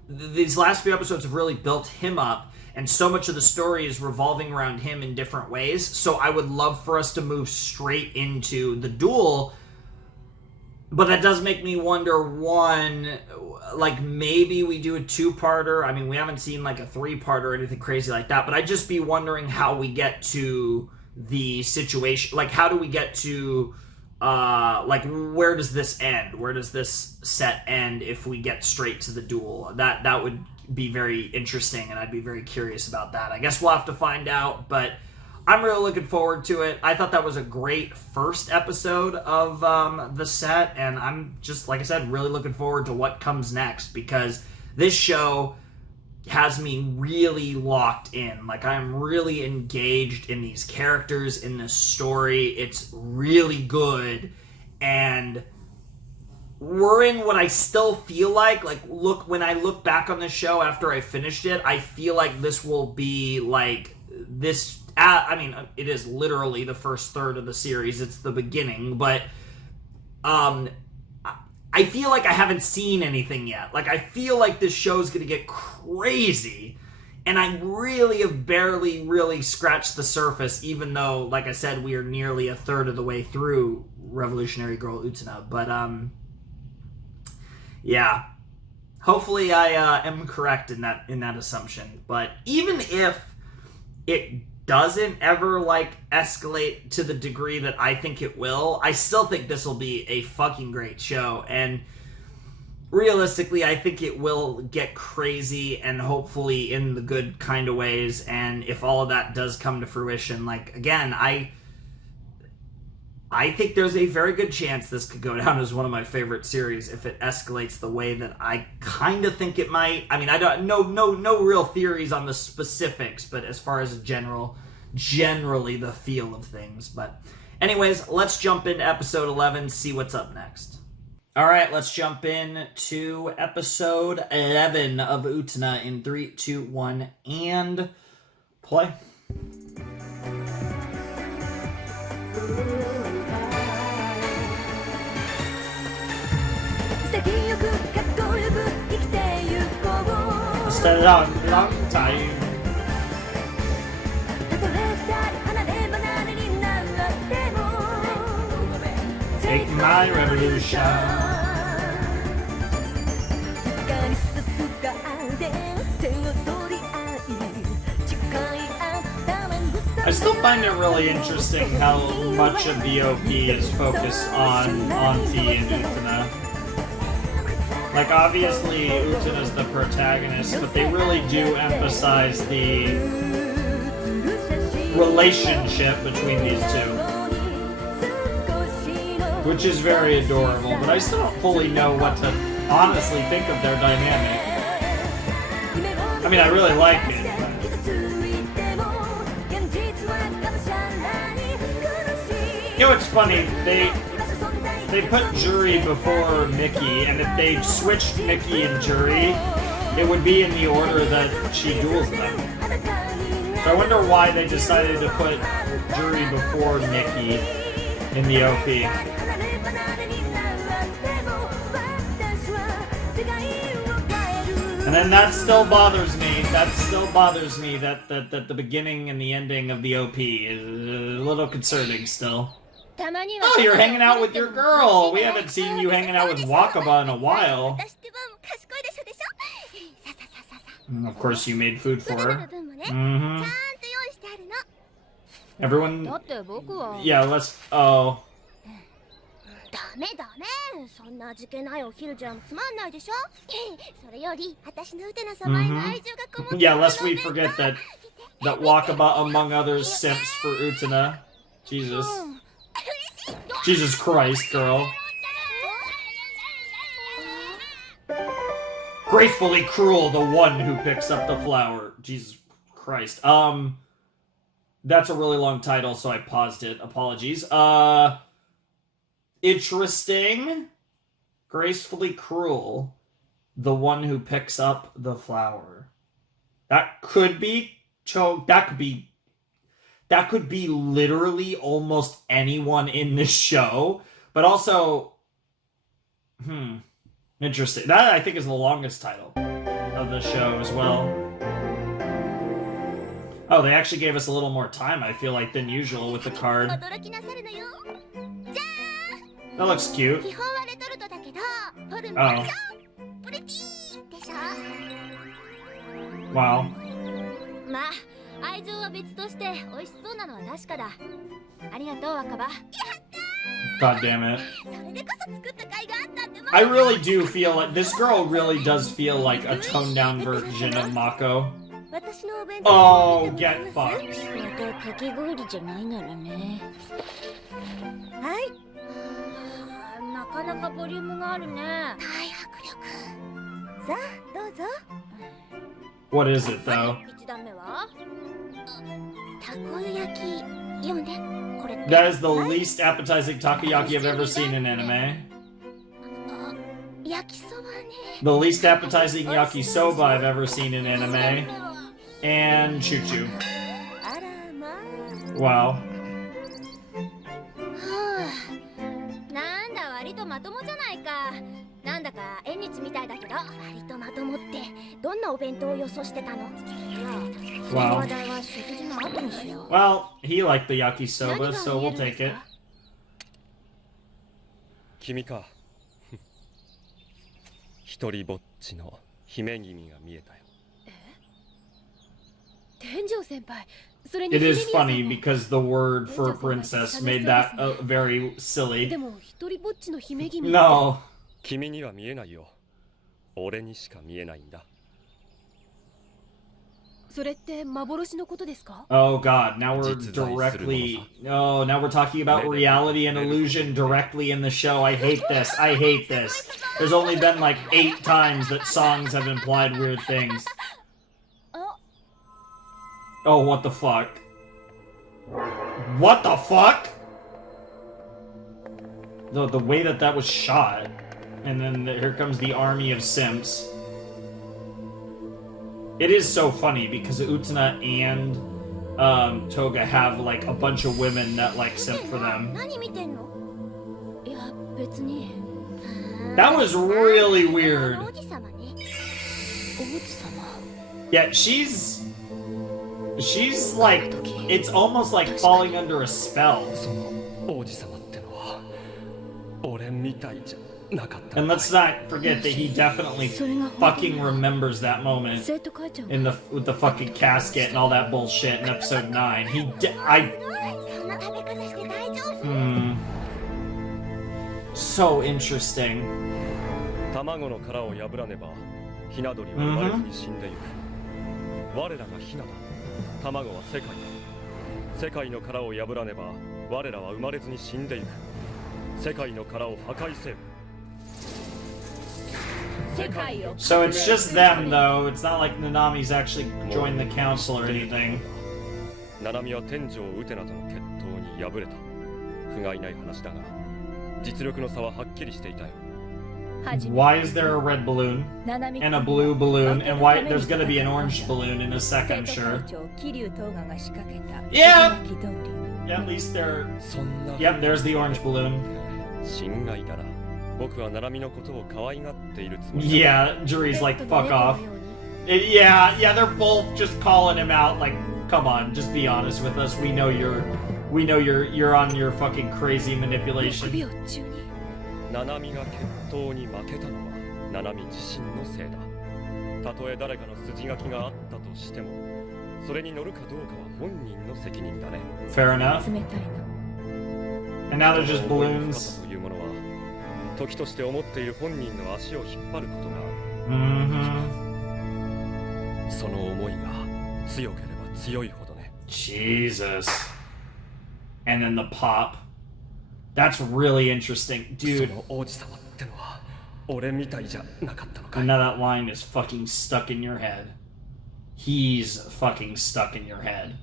these last few episodes have really built him up, and so much of the story is revolving around him in different ways. So I would love for us to move straight into the duel. But that does make me wonder, one, like maybe we do a 2-parter. I mean, we haven't seen like a 3-parter or anything crazy like that. But I'd just be wondering how we get to the situation. Like, how do we get to, like, where does this end? Where does this set end if we get straight to the duel? That would be very interesting, and I'd be very curious about that. I guess we'll have to find out, but I'm really looking forward to it. I thought that was a great first episode of the set, and I'm just, like I said, really looking forward to what comes next, because this show has me really locked in. Like, I'm really engaged in these characters, in this story. It's really good, and we're in what I still feel like when I look back on this show after I finished it, I feel like this will be like this. I mean, it is literally the first third of the series. It's the beginning, but I feel like I haven't seen anything yet. Like, I feel like this show's going to get crazy, and I really have barely really scratched the surface, even though, like I said, we are nearly a third of the way through Revolutionary Girl Utena. But yeah, hopefully I am correct in that assumption. But even if it doesn't ever like escalate to the degree that I think it will, I still think this will be a fucking great show. And realistically, I think it will get crazy, and hopefully in the good kind of ways. And if all of that does come to fruition, like, again, I think there's a very good chance this could go down as one of my favorite series if it escalates the way that I kind of think it might. I mean, I don't no real theories on the specifics, but as far as generally the feel of things. But anyways, let's jump into episode 11, see what's up next. All right, let's jump in to episode 11 of Utena in 3, 2, 1, and play. It's a long time. Take my revolution. I still find it really interesting how much of the OP is focused on T and Utena. Like, obviously, Utena's the protagonist, but they really do emphasize the relationship between these two. Which is very adorable, but I still don't fully know what to honestly think of their dynamic. I mean, I really like it. You know what's funny? They put Jury before Mickey, and if they switched Mickey and Jury, it would be in the order that she duels them. So I wonder why they decided to put Jury before Mickey in the OP. And then that still bothers me. That still bothers me that the beginning and the ending of the OP is a little concerning still. Oh, you're hanging out with your girl. We haven't seen you hanging out with Wakaba in a while. And of course, you made food for her. Mm-hmm. Everyone... Yeah, let's... Oh. Mm-hmm. Yeah, lest we forget that Wakaba, among others, simps for Utena. Jesus. Jesus Christ, girl. Gracefully cruel, the one who picks up the flower. Jesus Christ. That's a really long title, so I paused it. Apologies. Interesting. Gracefully cruel, the one who picks up the flower. That could be that could be literally almost anyone in this show, but also, interesting. That, I think, is the longest title of the show as well. Oh, they actually gave us a little more time, I feel like, than usual with the card. That looks cute. Oh. Wow. God damn it. I really do feel like this girl really does feel like a toned down version of Mako. Oh, get fucked. What is it, though? That is the least appetizing takoyaki I've ever seen in anime. The least appetizing yakisoba I've ever seen in anime. And choo-choo. Wow. Wow. Well, he liked the yakisoba, so we'll take it. 君か。一人ぼっちの姫君が見えたよ。It is funny because the word for princess made that very silly. No. 君には見えないよ。俺にしか見えないんだ。 Oh god, now we're directly... Oh, now we're talking about reality and illusion directly in the show. I hate this. I hate this. There's only been like 8 times that songs have implied weird things. Oh, what the fuck? What the fuck? The way that was shot. And then here comes the army of simps. It is so funny because Utena and Toga have like a bunch of women that like simp for them. That was really weird. Yeah, she's like, it's almost like falling under a spell. And let's not forget that he definitely fucking remembers that moment with the fucking casket and all that bullshit in episode 9. So interesting. 卵の殻を破らねばひな鳥は生まれずに死んでゆく。我らがひなだ。卵は世界だ。世界の殻を破らねば我らは生まれずに死んでゆく。世界の殻を破壊せよ。世界を So it's just them, though. It's not like Nanami's actually joined the council or anything. ナナミは天井ウテナとの決闘に敗れた。不甲斐ない話だが、実力の差ははっきりしていたよ。Why is there a red balloon and a blue balloon, and why there's gonna be an orange balloon in a second? Sure. Yeah. Yeah, at least they're. そんな。 Yep, there's the orange balloon. 心外だな。僕はナナミのことを可愛がっているつもりだ。 Yeah, Juri's like, fuck off. Yeah, they're both just calling him out. Like, come on, just be honest with us. We know you're on your fucking crazy manipulation. ナナミが決闘に負けたのはナナミ自身のせいだ。たとえ誰かの筋書きがあったとしても、それに乗るかどうかは本人の責任だね。 Fair enough. And now they're just balloons. というものは時として思っている本人の足を引っ張ることがある。その思いが強ければ強いほどね。 Jesus. And then the pop. That's really interesting. Dude. その王子様ってのは俺みたいじゃなかったのか。 And now that line is fucking stuck in your head. He's fucking stuck in your head.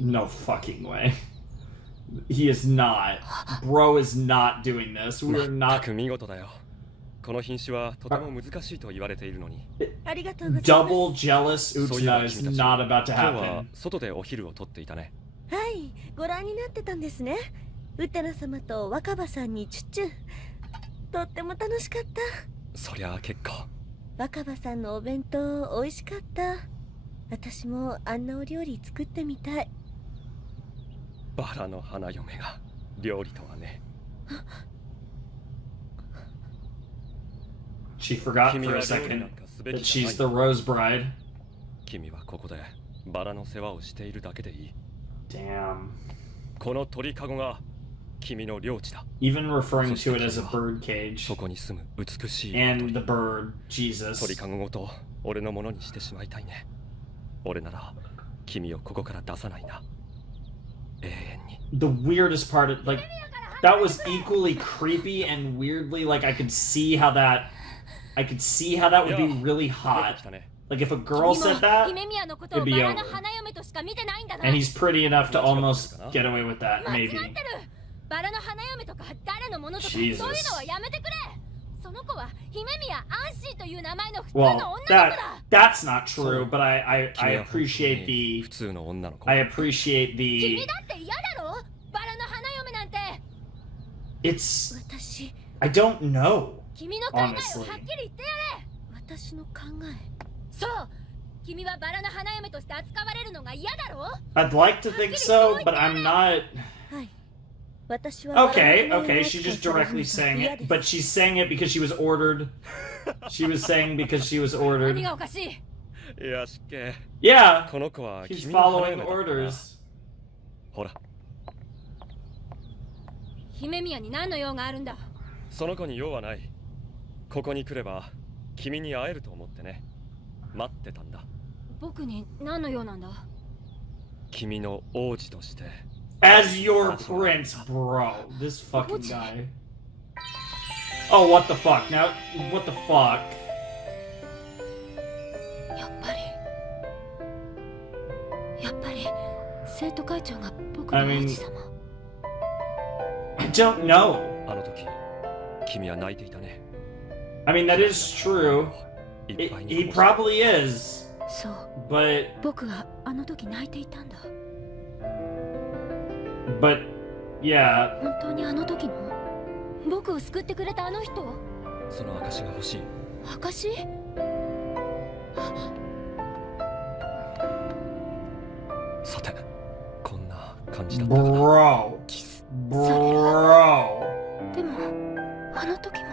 No fucking way. He is not. Bro is not doing this. We are 全 not. く見事だよ。この品種はとても難しいと言われているのに。Double jealous Utena is not about to 今日は happen. 外でお昼をとっていたね。はい、ご覧になってたんですね。ウテナ様と若葉さんにチュッチュ。とっても楽しかった。そりゃあ結構。若葉さんのお弁当美味しかった。私もあんなお料理作ってみたい。バラの花嫁が料理とはね。She forgot for a second that she's the Rose Bride. 君はここでバラの世話をしているだけでいい。 Damn. この鳥かごが君の領地だ。 Even referring to it as a bird cage. そこに住む美しい And 鳥。 the bird, Jesus. 鳥かごごと俺のものにしてしまいたいね。俺なら君をここから出さないな。永遠に。 The weirdest part, like, that was equally creepy and weirdly, like, I could see how that would be really hot. Like, if a girl said that, it'd be over. And he's pretty enough to almost get away with that, maybe. Jesus. Well, that's not true, but I appreciate the it's I don't know, honestly. 私の考え。そう、君はバラの花嫁として扱われるのが嫌だろ？ I'd like to think so, but I'm not. はい。私は Okay, she's just directly saying it, but she's saying it because she was ordered. She was saying because she was 何 ordered. がおかしい？いやしっけ。 Yeah, この子は she's 君の花 following 嫁だからな。 orders. ほら、姫宮に何の用があるんだ？その子に用はない。ここに来れば君に会えると思ってね。待ってたんだ。僕に何の用なんだ？君の王子として。 As your prince, bro. This fucking guy. Oh, what the fuck? Now, what the fuck? やっぱり生徒会長が僕の王子様。I don't know. あの時、君は泣いていたね。 I mean, that is true. He probably is. そう、 But 僕があの時泣いていたんだ。 But yeah, 本当にあの時の僕を救ってくれたあの人？その証が欲しい。証？さて、こんな感じだったかな。 bro, それは bro. でもあの時も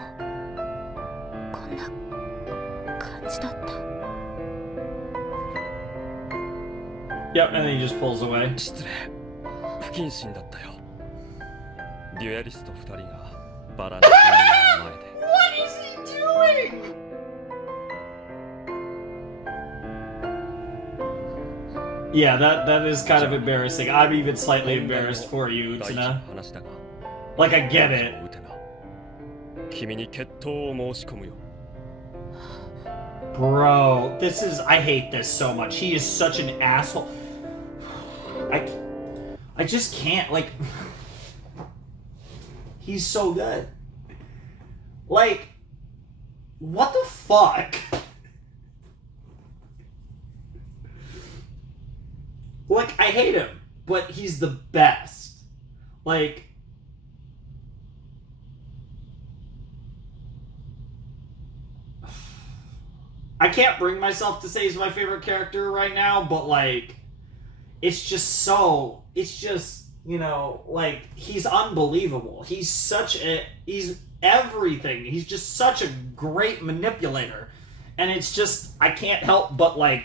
こんな感じだった。Yep, and then he just pulls away. 失礼。不謹慎だったよ。デュエリスト2人がバラの前で。What is he doing? Yeah, that is kind of embarrassing. I'm even slightly embarrassed for you, 第一の Utena. 話だが。 Like, I get it. ウテナ、君に決闘を申し込むよ。 Bro, I hate this so much. He is such an asshole. I just can't, like, he's so good. Like, what the fuck? Like, I hate him, but he's the best. Like, I can't bring myself to say he's my favorite character right now, but like, it's just, you know, like, he's unbelievable. He's everything. He's just such a great manipulator. And it's just, I can't help but like,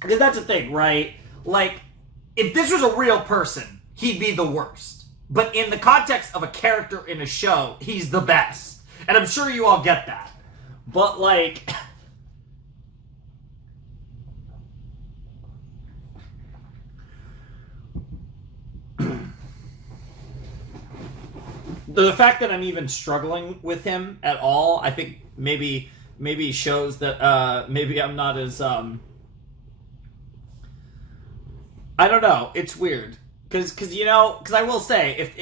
because that's the thing, right? Like, if this was a real person, he'd be the worst. But in the context of a character in a show, he's the best. And I'm sure you all get that. But like, the fact that I'm even struggling with him at all, I think maybe shows that maybe I'm not as I don't know. It's weird because you know, because I will say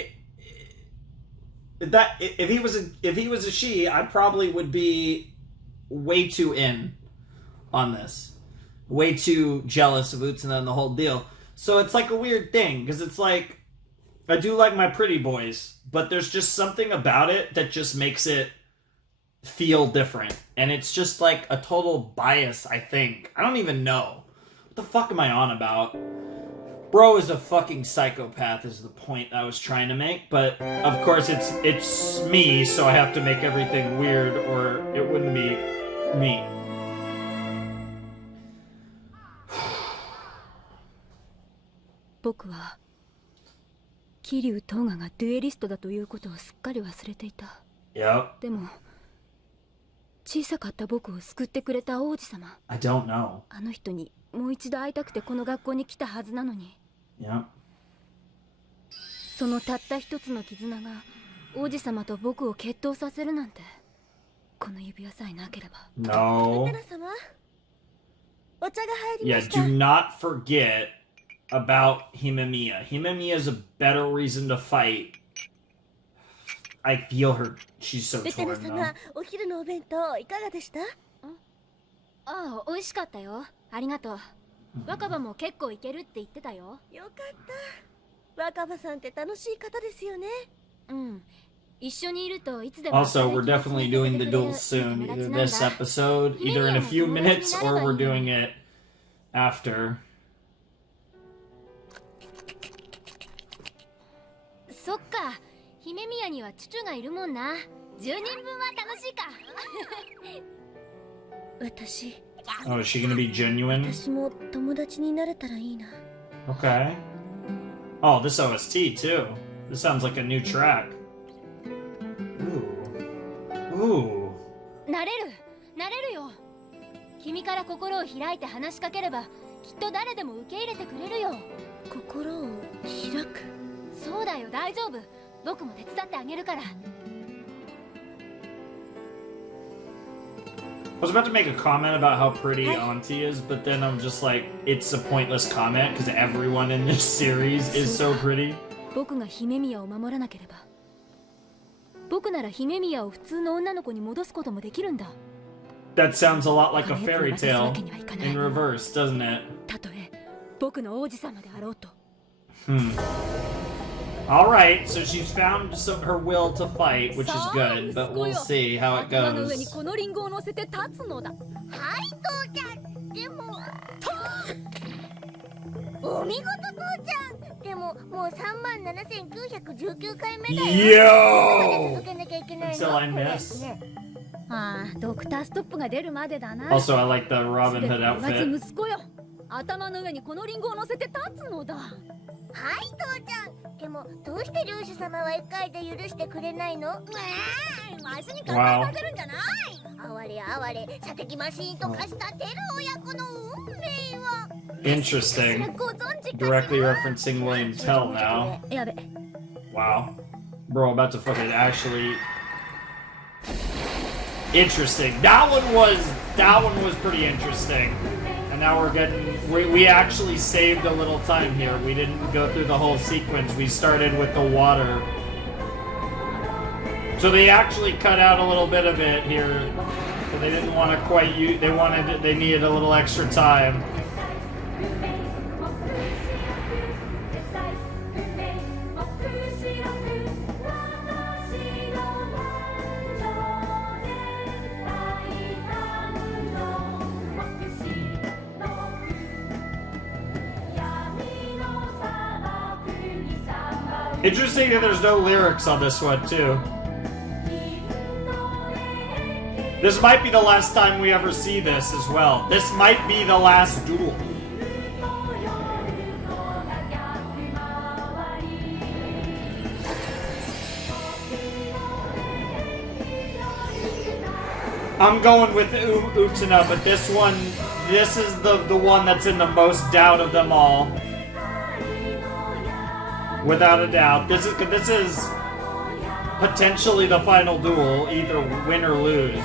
if he was a she, I probably would be way too in on this, way too jealous of Utena and the whole deal. So it's like a weird thing because it's like, I do like my pretty boys, but there's just something about it that just makes it feel different. And it's just like a total bias, I think. I don't even know. What the fuck am I on about? Bro is a fucking psychopath is the point I was trying to make, but of course it's me, so I have to make everything weird or it wouldn't be me. Boku 桐生東河がデュエリストだということをすっかり忘れていた。 Yep. でも小さかった僕を救ってくれた王子様。 I don't know. あの人にもう一度会いたくてこの学校に来たはずなのに。 Yep. そのたった一つの絆が王子様と僕を決闘させるなんて。この指輪さえなければ。 No. ウテナ様、お茶が入りま Yeah, した。 do not forget about Himemiya. Himemiya is a better reason to fight. I feel her. She's so ウテナ torn though. 様、お昼のお弁当いかがでした？ああ、美味しかったよ。ありがとう。若葉も結構いけるって言ってたよ。よかった。若葉さんって楽しい方ですよね。うん。一緒にいるといつでも。 Also, we're definitely doing the duel soon. Either this episode, either in a few minutes, or we're doing it after. そっか。姫宮にはチュチュがいるもんな。10人分は楽しいか。私 Oh, is she gonna be genuine? 私も友達になれたらいいな。 Okay. Oh, this OST too. This sounds like a new track. Ooh. Ooh. なれるよ。君から心を開いて話しかければ、きっと誰でも受け入れてくれるよ。心を開く。そうだよ、大丈夫。僕も手伝ってあげるから。 I was about to make a comment about how pretty Auntie is, but then I'm just like, it's a pointless comment because everyone in this series is so pretty. 僕が姫宮を守らなければ。僕なら姫宮を普通の女の子に戻すこともできるんだ。 That sounds a lot like a fairy tale in reverse, doesn't it? たとえ僕の王子様であろうと。Alright, so she's found her will to fight, which is good, but we'll see how it 頭の上に goes. このリンゴを乗せて立つのだ。はい、父ちゃん。でも、お見事父ちゃん。でも、もう37,919回目だよ。 Yo! 続けなきゃいけない Until I の。 miss. ああ、ドクターストップが出るまでだな。 Also, I like the Robin Hood まず outfit. 息子よ。頭の上にこのリンゴを乗せて立つのだ。はい、父ちゃん。でもどうして領主様は一回で許してくれないの？わしに考えさせるんじゃない。哀れ哀れ、射的マシーンと化したテル親子の運命は。Interesting. Directly referencing William Tell now. Wow. Bro, about to fucking actually... Interesting. That one was pretty interesting. And now we're getting... We actually saved a little time here. We didn't go through the whole sequence. We started with the water. So they actually cut out a little bit of it here. So they didn't want to quite use... They needed a little extra time. Interesting that there's no lyrics on this one, too. This might be the last time we ever see this as well. This might be the last duel. I'm going with Utena, but this is the one that's in the most doubt of them all. Without a doubt. This is potentially the final duel, either win or lose.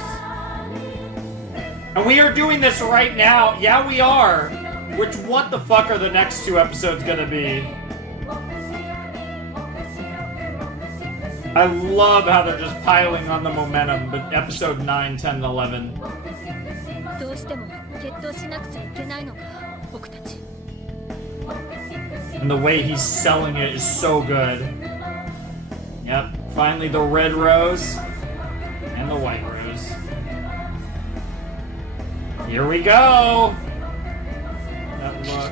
And we are doing this right now. Yeah, we are. What the fuck are the next two episodes gonna be? I love how they're just piling on the momentum, but episode 9, 10, and 11. And the way he's selling it is so good. Yep, finally the red rose and the white rose. Here we go! That look.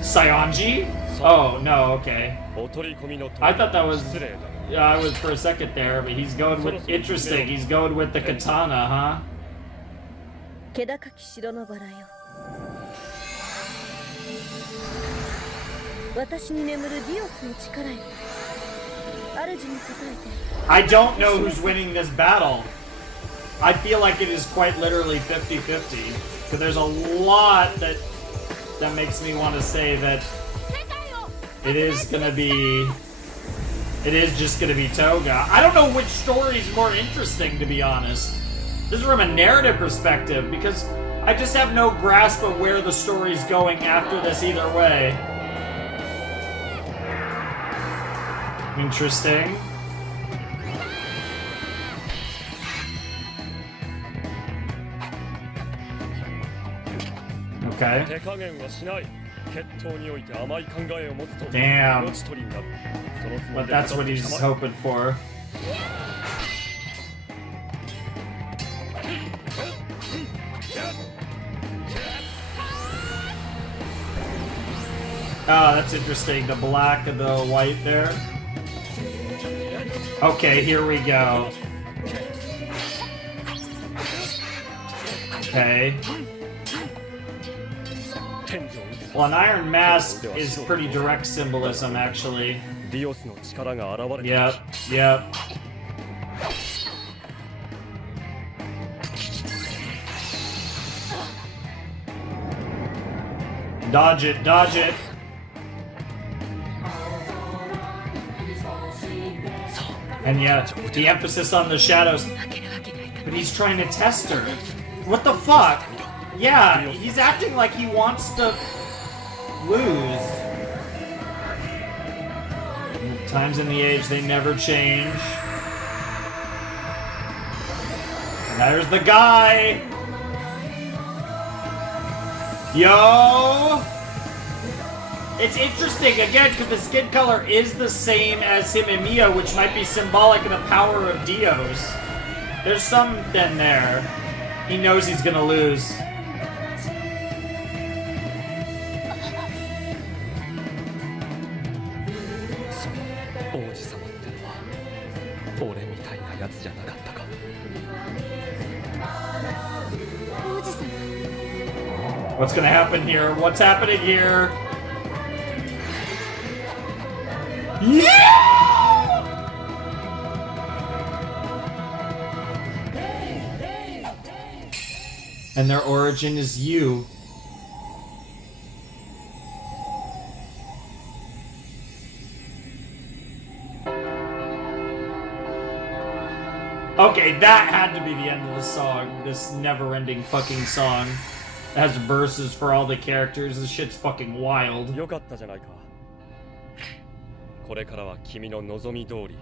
Saionji? Oh, no, okay. I thought that was... Yeah, I was for a second there, but he's going with... Interesting, he's going with the katana, huh? 私に眠るディオスの力よ。主に答えて。I don't know who's winning this battle. I feel like it is quite literally 50-50. Because there's a lot that makes me want to say that it is gonna be... It is just gonna be Toga. I don't know which story is more interesting, to be honest. This is from a narrative perspective, because I just have no grasp of where the story's going after this either way. Interesting. Okay. Damn. But that's what he's hoping for. Oh, that's interesting. The black and the white there. Okay, here we go. Okay. Well, an iron mask is pretty direct symbolism, actually. Yep, yep. Dodge it, dodge it. And yeah, the emphasis on the shadows. But he's trying to test her. What the fuck? Yeah, he's acting like he wants to lose. Times in the age, they never change. And there's the guy! Yo! It's interesting, again, because the skin color is the same as him and Mia, which might be symbolic of the power of Dios. There's something there. He knows he's gonna lose. What's gonna happen here? What's happening here? Yeah! And their origin is you. Okay, that had to be the end of the song. This never-ending fucking song. It has verses for all the characters. This shit's fucking wild. よかったじゃないか。これからは君の望み通り、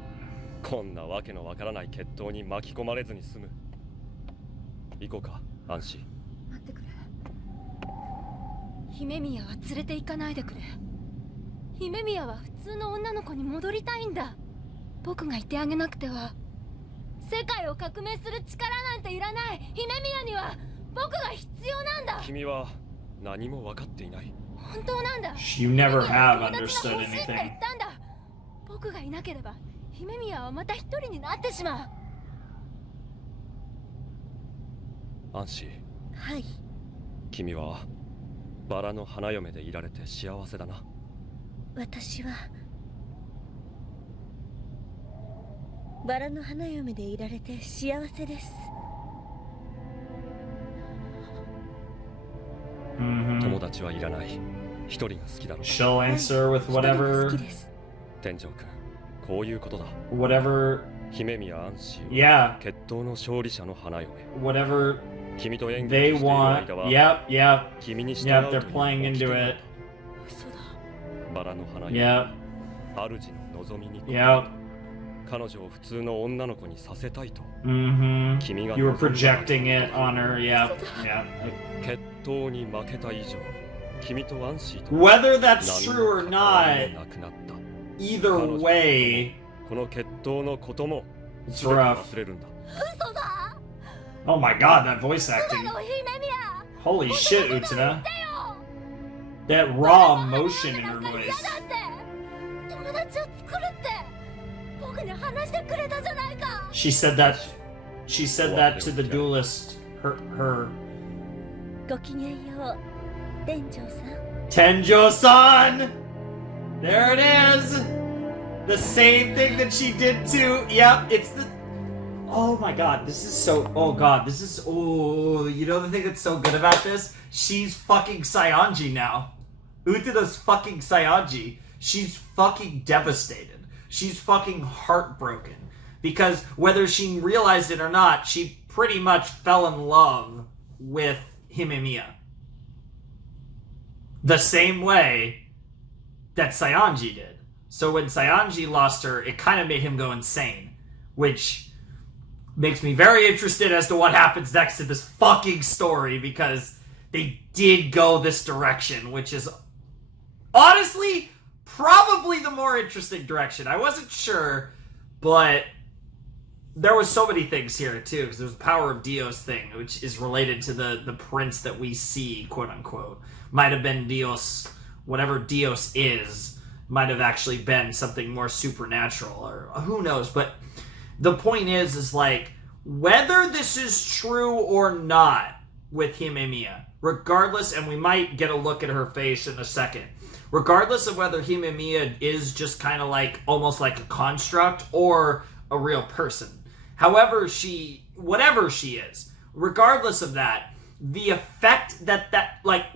こんなわけのわからない決闘に巻き込まれずに済む。行こうか、アンシ。待ってくれ。姫宮は連れて行かないでくれ。姫宮は普通の女の子に戻りたいんだ。僕がいてあげなくては。世界を革命する力なんていらない。姫宮には僕が必要なんだ。君は何も分かっていない。本当なんだ。You never have 友達 understood が欲しいって言 anything. ったんだ。僕がいなければ姫宮はまた一人になってしまアンシ、う。はい。君はバラの花嫁でいられて幸せだな。私はバラの花嫁でいられて幸せです。友達はいらない。一人が好きだろう。She'll answer with 好 whatever, きです。天井君、こういうことだ。 whatever, 姫宮アンシー yeah, 決闘の勝利者の花嫁。 whatever 君と演技 they をしている want. 間は Yep, yep, 君に従 yep, うと they're いう playing into it. 嘘だ。バラの花嫁。 Yep, 主の望みに yep, 彼女を普通の女の子にさせたいと。 mm-hmm. 君が You were 望んだ projecting it on her, yep, yep. 決闘に負けた以上、君とアンシーと Whether that's 何 true or の関わ not, りもなくなった。 either way, この決闘のことも it's 全て rough. 忘れるんだ。嘘だ。 Oh my god, that voice 嘘 acting. だろ姫宮。 Holy shit, Utena. だよ。 That raw emotion in her なんか voice. 嫌だって。友達を作るって僕に話してくれたじゃないか。 She said that to the duelist. Her ごきげんよう、店長さん。 Tenjo-san! There it is! The same thing that she did to... Yep, it's the... Oh my god, this is so... Oh god, this is... Oh, you know the thing that's so good about this? She's fucking Saionji now. Utena's fucking Saionji. She's fucking devastated. She's fucking heartbroken. Because whether she realized it or not, she pretty much fell in love with Himemiya. The same way that Saionji did. So when Saionji lost her, it kind of made him go insane. Which makes me very interested as to what happens next to this fucking story, because they did go this direction, which is honestly probably the more interesting direction. I wasn't sure, but there was so many things here too, because there's the Power of Dios thing, which is related to the prince that we see, quote unquote. Might have been Dios, whatever Dios is, might have actually been something more supernatural, or who knows. But the point is like, whether this is true or not with Himemiya, regardless, and we might get a look at her face in a second, regardless of whether Himemiya is just kind of like, almost like a construct, or a real person. Whatever she is, regardless of that, the effect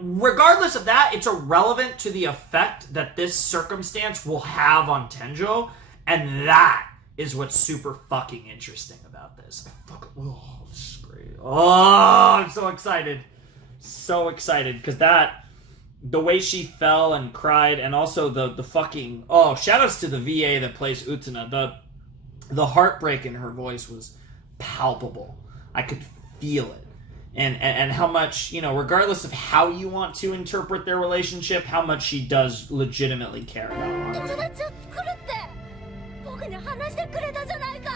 regardless of that, it's irrelevant to the effect that this circumstance will have on Tenjo, and that is what's super fucking interesting about this. Oh, this is great. Oh, I'm so excited. So excited, because the way she fell and cried, and also the fucking... Oh, shoutouts to the VA that plays Utena. The heartbreak in her voice was palpable. I could feel it. And how much, regardless of how you want to interpret their relationship, how much she does legitimately care about her. 友達を作るって僕に話してくれたじゃないか。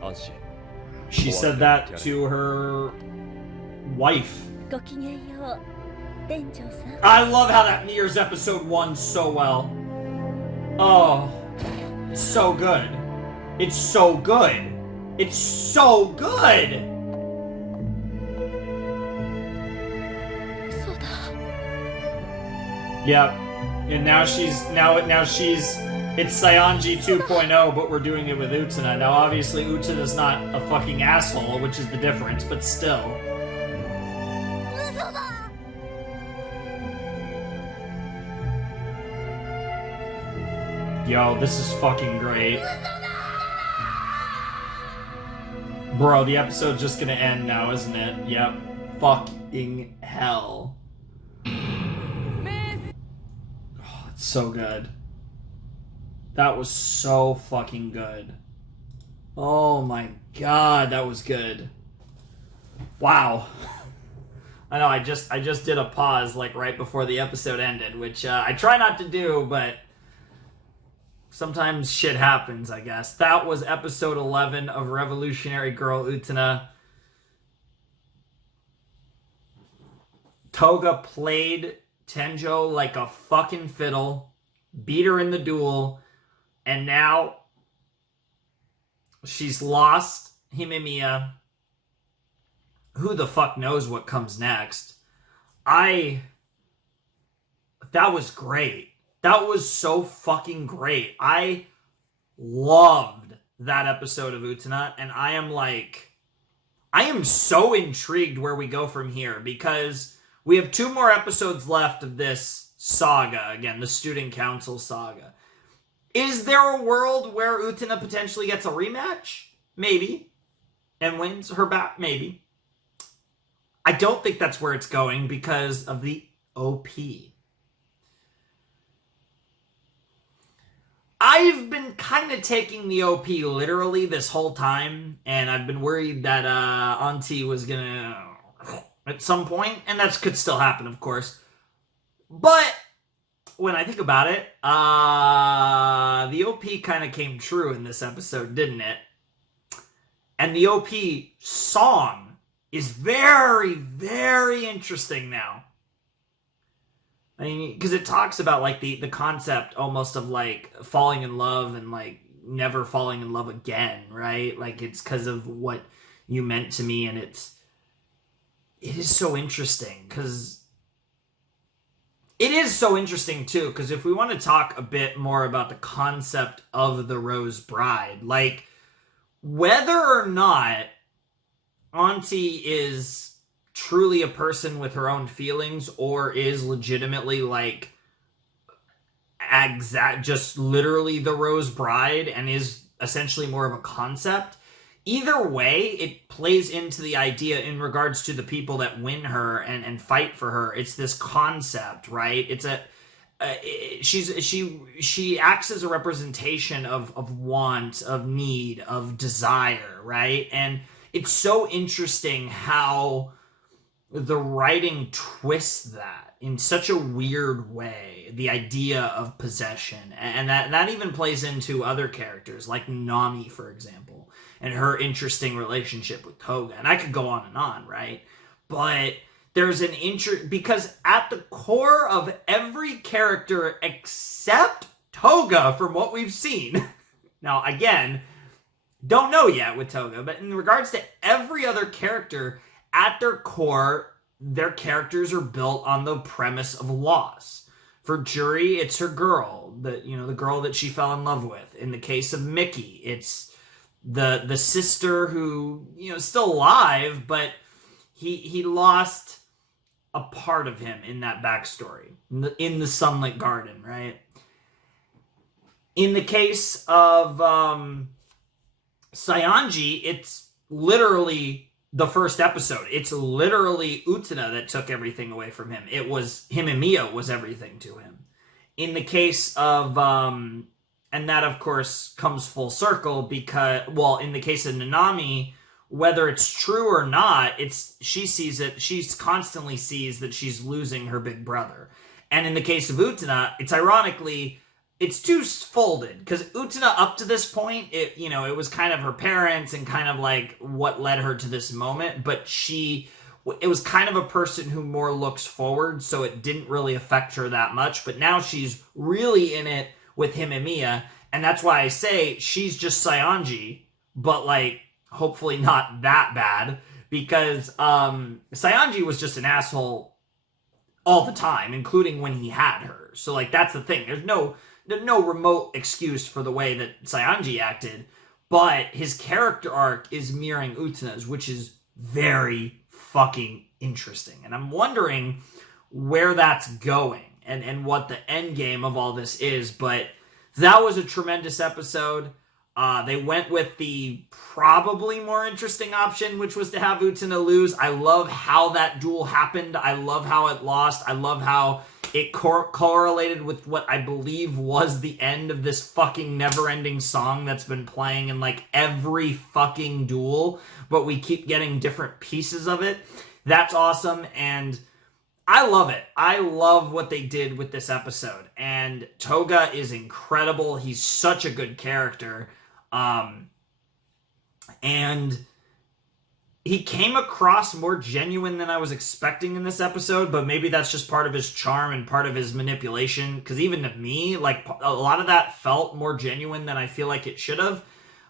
安心。 She said that to her wife. ごきげんよう、店長さん。 I love how that mirrors episode 1 so well. Oh, it's so good. It's so good. It's so good. 嘘だ。Yep. And now she's it's Saionji 2.0, but we're doing it with Utena. Now obviously Utena's not a fucking asshole, which is the difference, but still. 嘘だ Yo, this is fucking great. Bro, the episode's just gonna end now, isn't it? Yep. Fucking hell. Oh, it's so good. That was so fucking good. Oh my god, that was good. Wow. I know, I just did a pause like right before the episode ended, which I try not to do, but sometimes shit happens, I guess. That was episode 11 of Revolutionary Girl Utena. Toga played Tenjo like a fucking fiddle, beat her in the duel, and now she's lost Himemiya. Who the fuck knows what comes next? That was great. That was so fucking great. I loved that episode of Utena, and I am so intrigued where we go from here, because we have 2 more episodes left of this saga, again, the Student Council Saga. Is there a world where Utena potentially gets a rematch? Maybe. And wins her back? Maybe. I don't think that's where it's going because of the OP. I've been kind of taking the OP literally this whole time, and I've been worried that Auntie was gonna at some point, and that could still happen, of course. But when I think about it, the OP kind of came true in this episode, didn't it? And the OP song is very, very interesting now. I mean, because it talks about, like, the concept almost of, like, falling in love and, like, never falling in love again, right? Like, it's because of what you meant to me, and it is so interesting, because it is so interesting, too, because if we want to talk a bit more about the concept of the Rose Bride, like, whether or not Auntie is truly a person with her own feelings or is legitimately like just literally the Rose Bride and is essentially more of a concept, either way it plays into the idea in regards to the people that win her and fight for her. It's this concept, right? It's she acts as a representation of want, of need, of desire, right? And it's so interesting how the writing twists that in such a weird way, the idea of possession. And that even plays into other characters, like Nami, for example, and her interesting relationship with Toga. And I could go on, right? But there's an because at the core of every character except Toga, from what we've seen, now again, don't know yet with Toga, but in regards to every other character, at their core, their characters are built on the premise of loss. For Juri, it's her girl, the girl that she fell in love with. In the case of Mickey, it's the sister who, is still alive, but he lost a part of him in that backstory, in the Sunlit Garden, right? In the case of Saionji, it's literally the first episode. It's literally Utena that took everything away from him. It was Himemiya was everything to him. In the case of, and that of course comes full circle because, well, in the case of Nanami, whether it's true or not, she constantly sees that she's losing her big brother. And in the case of Utena, it's twofolded, because Utena up to this point, it was kind of her parents and kind of like what led her to this moment, but it was kind of a person who more looks forward, so it didn't really affect her that much, but now she's really in it with Himemiya, and that's why I say she's just Saionji, but like, hopefully not that bad, because Saionji was just an asshole all the time, including when he had her. So, like, that's the thing. There's no remote excuse for the way that Saionji acted, but his character arc is mirroring Utena's, which is very fucking interesting. And I'm wondering where that's going and what the end game of all this is. But that was a tremendous episode. They went with the probably more interesting option, which was to have Utena lose. I love how that duel happened. I love how it lost. I love how it correlated with what I believe was the end of this fucking never-ending song that's been playing in like every fucking duel, but we keep getting different pieces of it. That's awesome, and I love it. I love what they did with this episode, and Toga is incredible. He's such a good character. And he came across more genuine than I was expecting in this episode, but maybe that's just part of his charm and part of his manipulation, because even to me, like, a lot of that felt more genuine than I feel like it should have.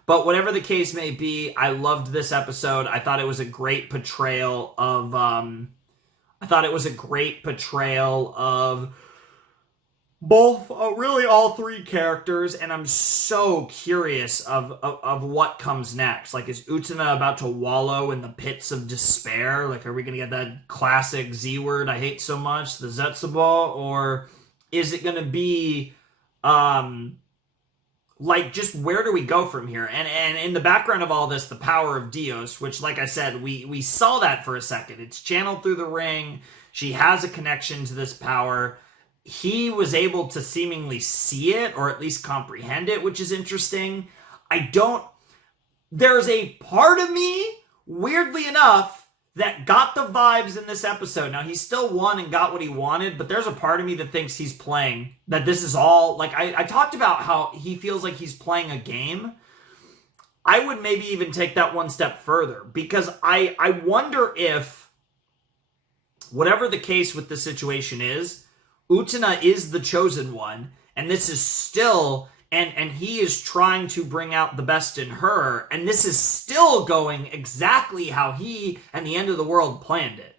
But whatever the case may be, I loved this episode. I thought it was a great portrayal of, both, really all three characters, and I'm so curious of what comes next. Like, is Utena about to wallow in the pits of despair? Like, are we going to get that classic Z word I hate so much, the Zetsubo? Or is it going to be, like, just where do we go from here? And in the background of all this, the power of Dios, which, like I said, we saw that for a second. It's channeled through the ring. She has a connection to this power. He was able to seemingly see it, or at least comprehend it, which is interesting. There's a part of me, weirdly enough, that got the vibes in this episode. Now, he still won and got what he wanted, but there's a part of me that thinks he's playing, that this is all, like, I talked about how he feels like he's playing a game. I would maybe even take that one step further, because I wonder if, whatever the case with the situation is, Utena is the chosen one, and this is still, and he is trying to bring out the best in her, and this is still going exactly how he and the end of the world planned it.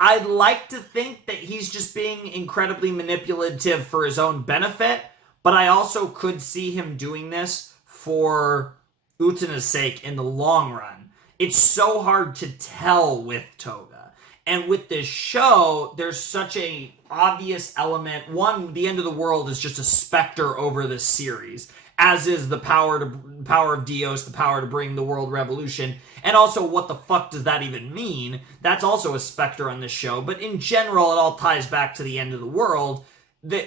I'd like to think that he's just being incredibly manipulative for his own benefit, but I also could see him doing this for Utena's sake in the long run. It's so hard to tell with Toga. And with this show, there's such a obvious element. One, the end of the world is just a specter over this series, as is the power of Dios, the power to bring the world revolution. And also, what the fuck does that even mean? That's also a specter on this show. But in general, it all ties back to the end of the world.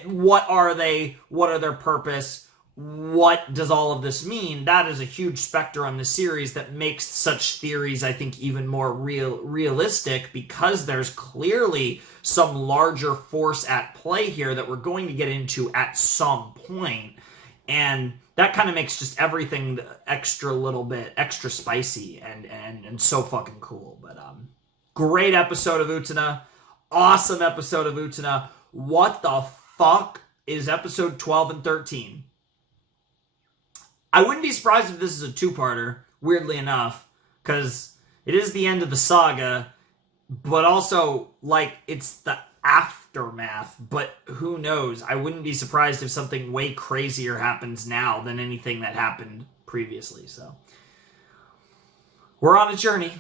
What are they? What are their purpose? What does all of this mean? That is a huge specter on the series that makes such theories, I think, even more realistic, because there's clearly some larger force at play here that we're going to get into at some point. And that kind of makes just everything extra little bit extra spicy and so fucking cool. But great episode of Utena. Awesome episode of Utena. What the fuck is episode 12 and 13? I wouldn't be surprised if this is a two-parter, weirdly enough, because it is the end of the saga, but also, like, it's the aftermath, but who knows? I wouldn't be surprised if something way crazier happens now than anything that happened previously, so. We're on a journey.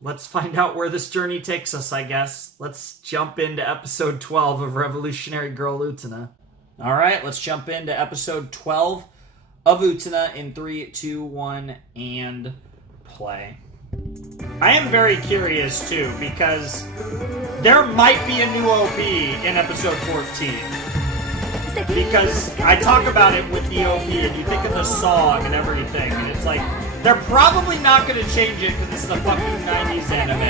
Let's find out where this journey takes us, I guess. Let's jump into episode 12 of Revolutionary Girl Utena. Alright, let's jump into episode 12 of Utena in 3, 2, 1, and play. I am very curious, too, because there might be a new OP in episode 14. Because I talk about it with the OP, and you think of the song and everything, and it's like, they're probably not going to change it because this is a fucking 90s anime.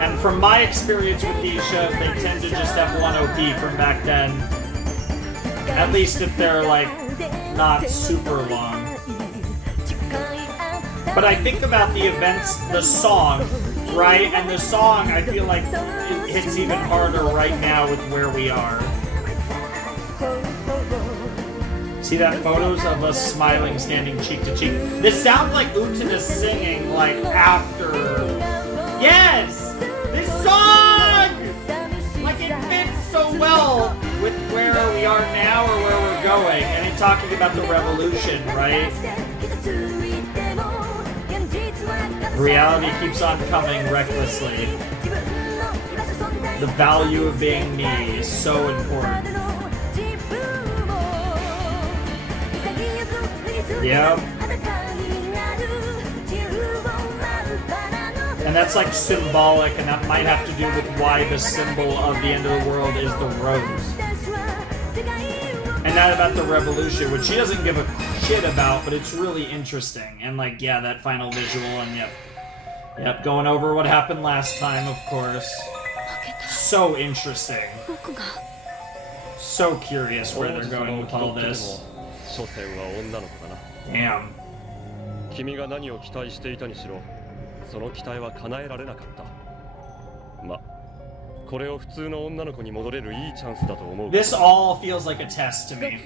And from my experience with these shows, they tend to just have one OP from back then. At least if they're, like, not super long. But I think about the events, the song, right? And the song, I feel like it hits even harder right now with where we are. See that? Photos of us smiling, standing cheek to cheek. This sounds like Utena singing, like, after... Yes! This song! Like, it fits so well with where we are now or where we're going. I mean, talking about the revolution, right? Reality keeps on coming recklessly. The value of being me is so important. Yep. And that's like symbolic, and that might have to do with why the symbol of the end of the world is the rose. And that about the revolution, which she doesn't give a shit about, but it's really interesting. And like, yeah, that final visual, and yep, going over what happened last time, of course. So interesting. So curious where they're going with all this. Damn. 君が何を期待していたにしろ、その期待は叶えられなかった。ま、これを普通の女の子に戻れるいいチャンスだと思う。This all feels like a test to me.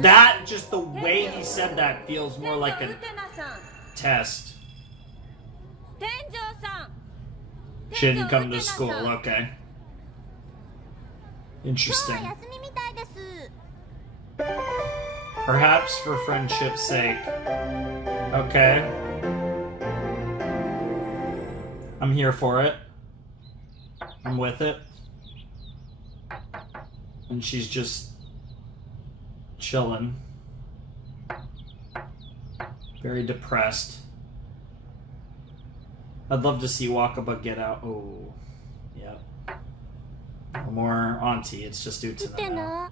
That just the way he said that feels more like a test. She didn't come to school, okay. Interesting. Perhaps for friendship's sake. Okay. I'm here for it. I'm with it. And she's just chilling. Very depressed. I'd love to see Wakaba get out. Oh, yep. No more auntie. It's just Utena now.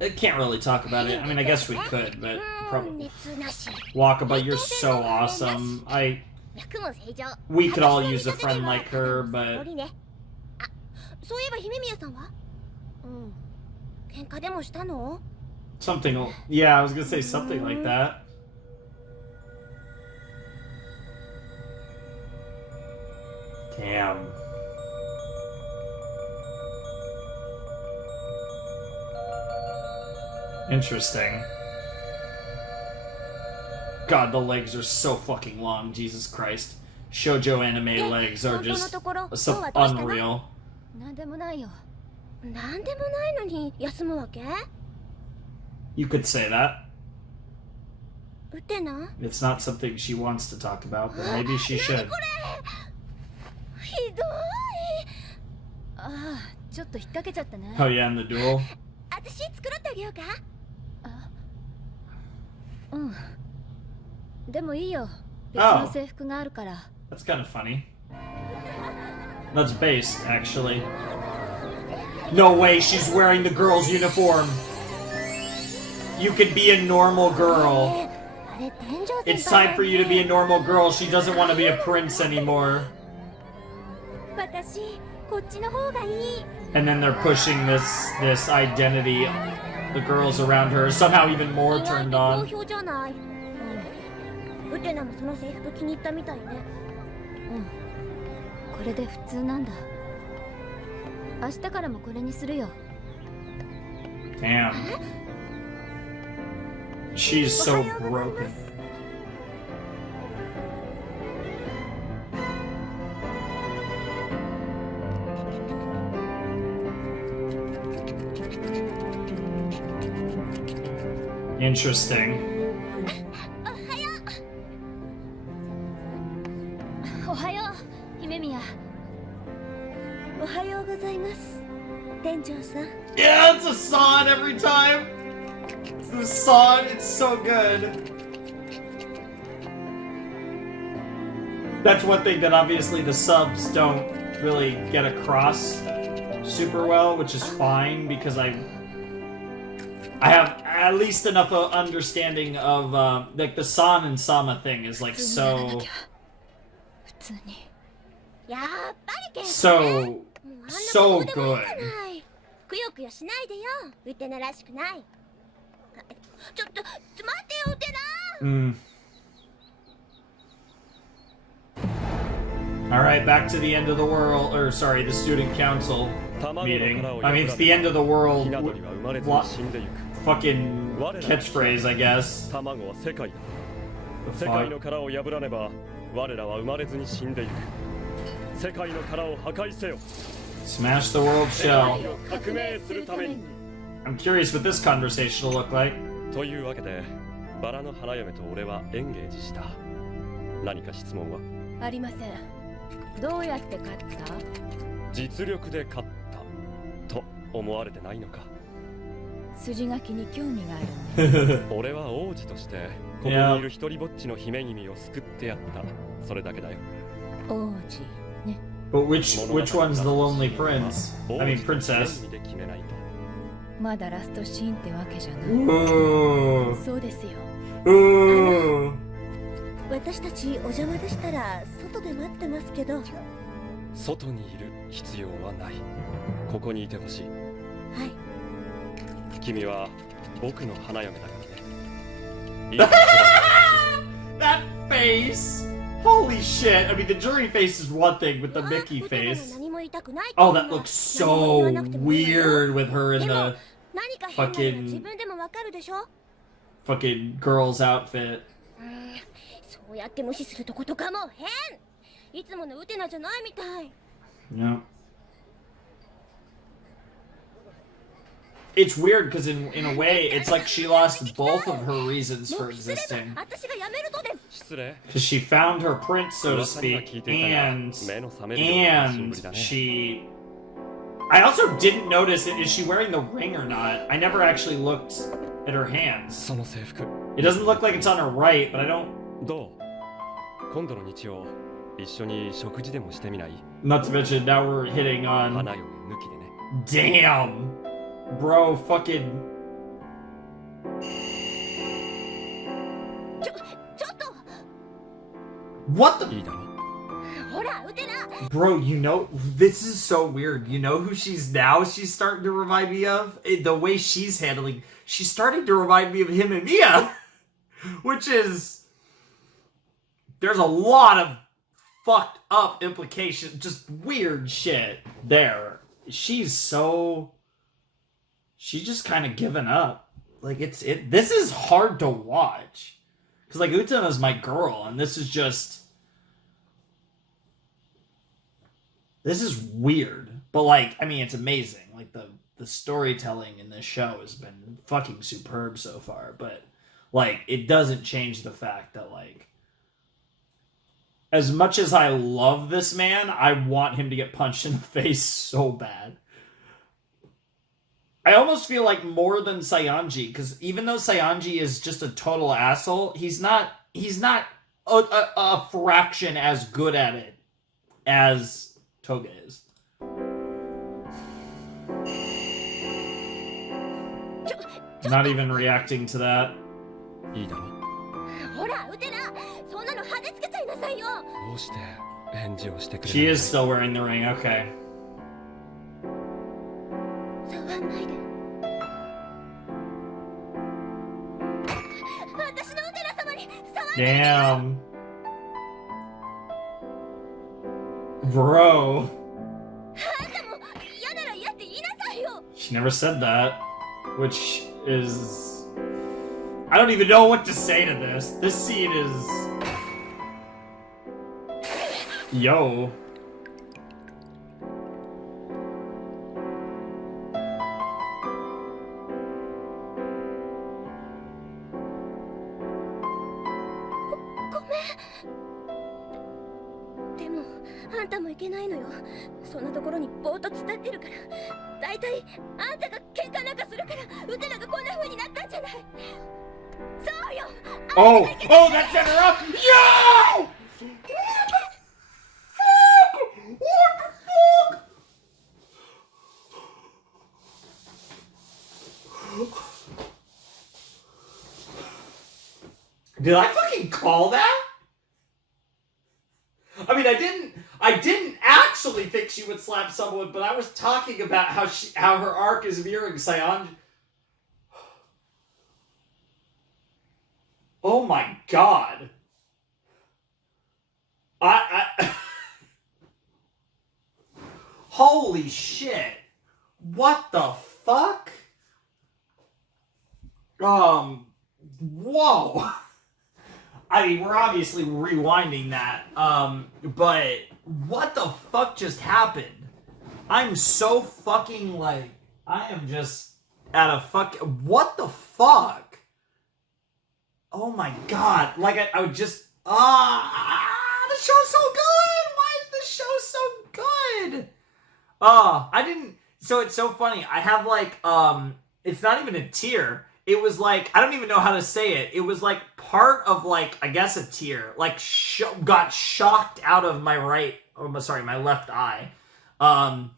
I can't really talk about it. I mean, I guess we could, but probably. Wakaba, you're so awesome. We could all use a friend like her, but... Something... Yeah, I was gonna say something like that. Damn. Interesting. God, the legs are so fucking long, Jesus Christ. Shōjo anime legs are just so unreal. You could say that. It's not something she wants to talk about, but maybe she should. Oh yeah, in the duel? Oh, that's kind of funny. That's based, actually. No way, she's wearing the girl's uniform. You can be a normal girl. It's time for you to be a normal girl. She doesn't want to be a prince anymore. And then they're pushing this identity. The girls around her are somehow even more turned on. Damn. She's so broken. Interesting. Yeah, it's a song every time. It's the song, it's so good. That's one thing that obviously the subs don't really get across super well, which is fine because I have at least enough understanding of like the San and Sama thing is like so good. Alright, back to the end of the world, or sorry, the student council meeting. I mean, it's the end of the world fucking catchphrase, I guess. 卵は世界だ。 The 世界 fuck? の殻を破らねば我らは生まれずに死んでいく。世界の殻を破壊せよ。 Smash the world shell. 革命するために。 I'm curious what this conversation will look like. というわけでバラの花嫁と俺はエンゲージした。何か質問は？ありません。どうやって勝った？実力で勝ったと思われてないのか。筋書きに興味があるんで。俺は王子としてここにいる一人ぼっちの姫君を救ってやった。それだけだよ。王子ね。 But which one's the lonely prince? I mean, princess. で決めないと。まだラストシーンってわけじゃない。 Ooh. そうですよ。 Ooh. 私たちお邪魔でしたら外で待ってますけど。外にいる必要はない。ここにいてほしい。はい。君は僕の花嫁だからね。That face! Holy shit! I mean, the jury face is one thing with the Mickey face. Oh, that looks so weird with her in the fucking girl's outfit. そうやって無視するとことかも変。いつものウテナじゃないみたい。 Yeah. It's weird because in a way, it's like she lost both of her reasons for existing. 私が辞めるとで。失礼。 Because she found her prince, so to speak, and she... I also didn't notice it. Is she wearing the ring or not? I never actually looked at her hands. その制服。 It doesn't look like it's on her right, but I don't... どう？今度の日曜一緒に食事でもしてみない？ Not to mention, now we're hitting on... 花嫁抜きでね。 Damn! Bro, fucking... ちょっと。 What the... いいだろう。ほら、ウテナ。 Bro, you know, this is so weird. You know who she's starting to remind me of? The way she's handling... She's starting to remind me of him and Mia! Which is... There's a lot of fucked up implications, just weird shit there. She's just kind of given up. Like, this is hard to watch. Because, like, Utena's my girl, and this is just... This is weird. But, like, I mean, it's amazing. Like, the storytelling in this show has been fucking superb so far. But, like, it doesn't change the fact that, like, as much as I love this man, I want him to get punched in the face so bad. I almost feel like more than Saionji, because even though Saionji is just a total asshole, he's not a fraction as good at it as Toga is. Not even reacting to that. いいだろう。ほら、ウテナ。そんなの派手つけちゃいなさいよ。どうして返事をしてくれ She ない？ is still wearing the ring, okay. 触んないで。私のウテナ様に触んないで。 Damn. Bro. あんたも嫌なら嫌って言いなさいよ。 She never said that. Which is... I don't even know what to say to this. This scene is... Yo. Go でも、あんたもいけないのよ。そんなところにぼーっと伝ってるから。だいたいあんたが喧嘩なんかするから、ウテナがこんな風になったんじゃない。そうよ。 Oh! Oh, that set her up! Yo! What the fuck? Did I fucking call that? I mean, I didn't actually think she would slap someone, but I was talking about how her arc is mirroring Saionji. Oh my god. Holy shit. What the fuck? Whoa. I mean, we're obviously rewinding that, but what the fuck just happened? I'm so fucking, like, I am just at a what the fuck? Oh my god, like, I would just, the show's so good! Why is the show so good? So it's so funny, I have, like, it's not even a tear. It was like, I don't even know how to say it. It was like part of, like, I guess a tear. Like, got shocked out of my my left eye. I'm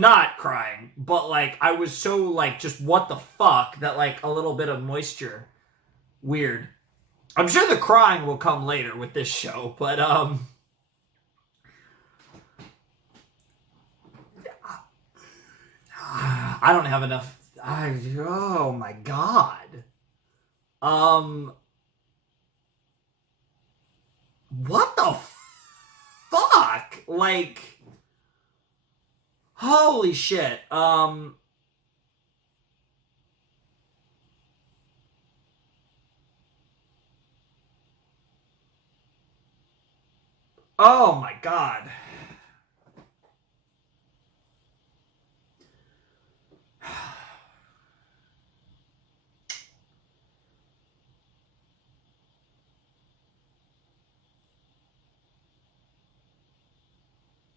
not crying, but, like, I was so, like, just what the fuck that, like, a little bit of moisture. Weird. I'm sure the crying will come later with this show, but, I don't have enough. Oh my god. What the fuck? Like, holy shit. Oh my god.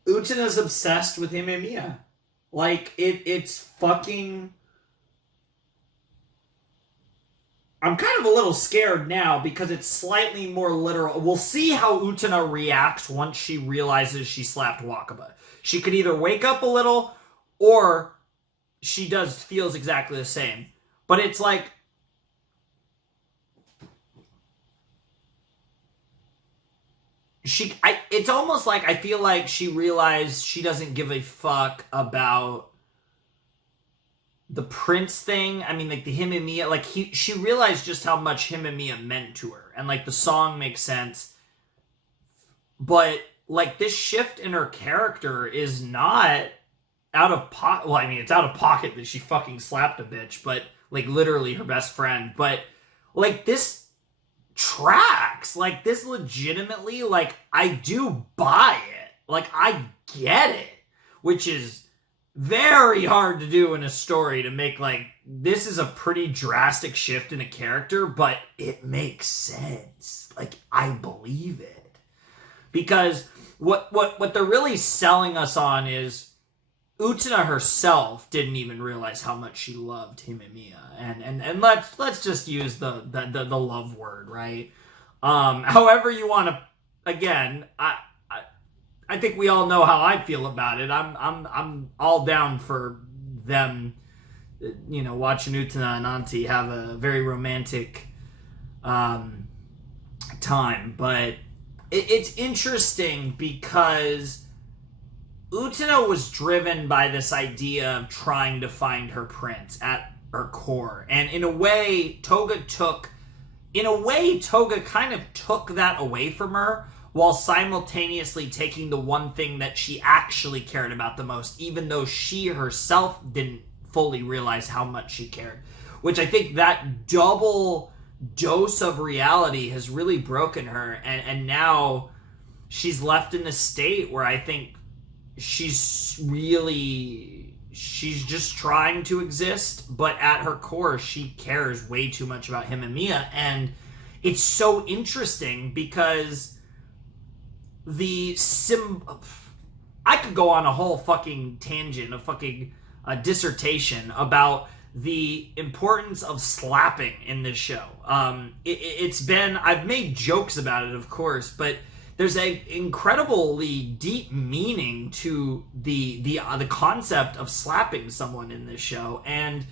Utena's obsessed with him and Mia. Like, it's fucking... I'm kind of a little scared now because it's slightly more literal. We'll see how Utena reacts once she realizes she slapped Wakaba. She could either wake up a little, or she feels exactly the same. But it's like... it's almost like I feel like she realized she doesn't give a fuck about the Prince thing. I mean, like, the him and Mia, like, she realized just how much him and Mia meant to her. And, like, the song makes sense. But, like, this shift in her character is not out of pocket. Well, I mean, it's out of pocket that she fucking slapped a bitch, but, like, literally her best friend. But, like, this tracks. Like, this legitimately, like, I do buy it. Like, I get it. Which is very hard to do in a story, to make, like, this is a pretty drastic shift in a character, but it makes sense. Like, I believe it. Because what they're really selling us on is Utena herself didn't even realize how much she loved him and Mia. And let's just use the love word, right? However you want to, again, I think we all know how I feel about it. I'm all down for them, you know, watching Utena and Auntie have a very romantic time. But it's interesting because Utena was driven by this idea of trying to find her prince at her core. And in a way, Toga kind of took that away from her, while simultaneously taking the one thing that she actually cared about the most, even though she herself didn't fully realize how much she cared. Which I think that double dose of reality has really broken her, and now she's left in a state where I think she's just trying to exist, but at her core, she cares way too much about him and Mia. And it's so interesting because I could go on a whole fucking tangent, a dissertation about the importance of slapping in this show. I've made jokes about it, of course, but there's an incredibly deep meaning to the concept of slapping someone in this show. And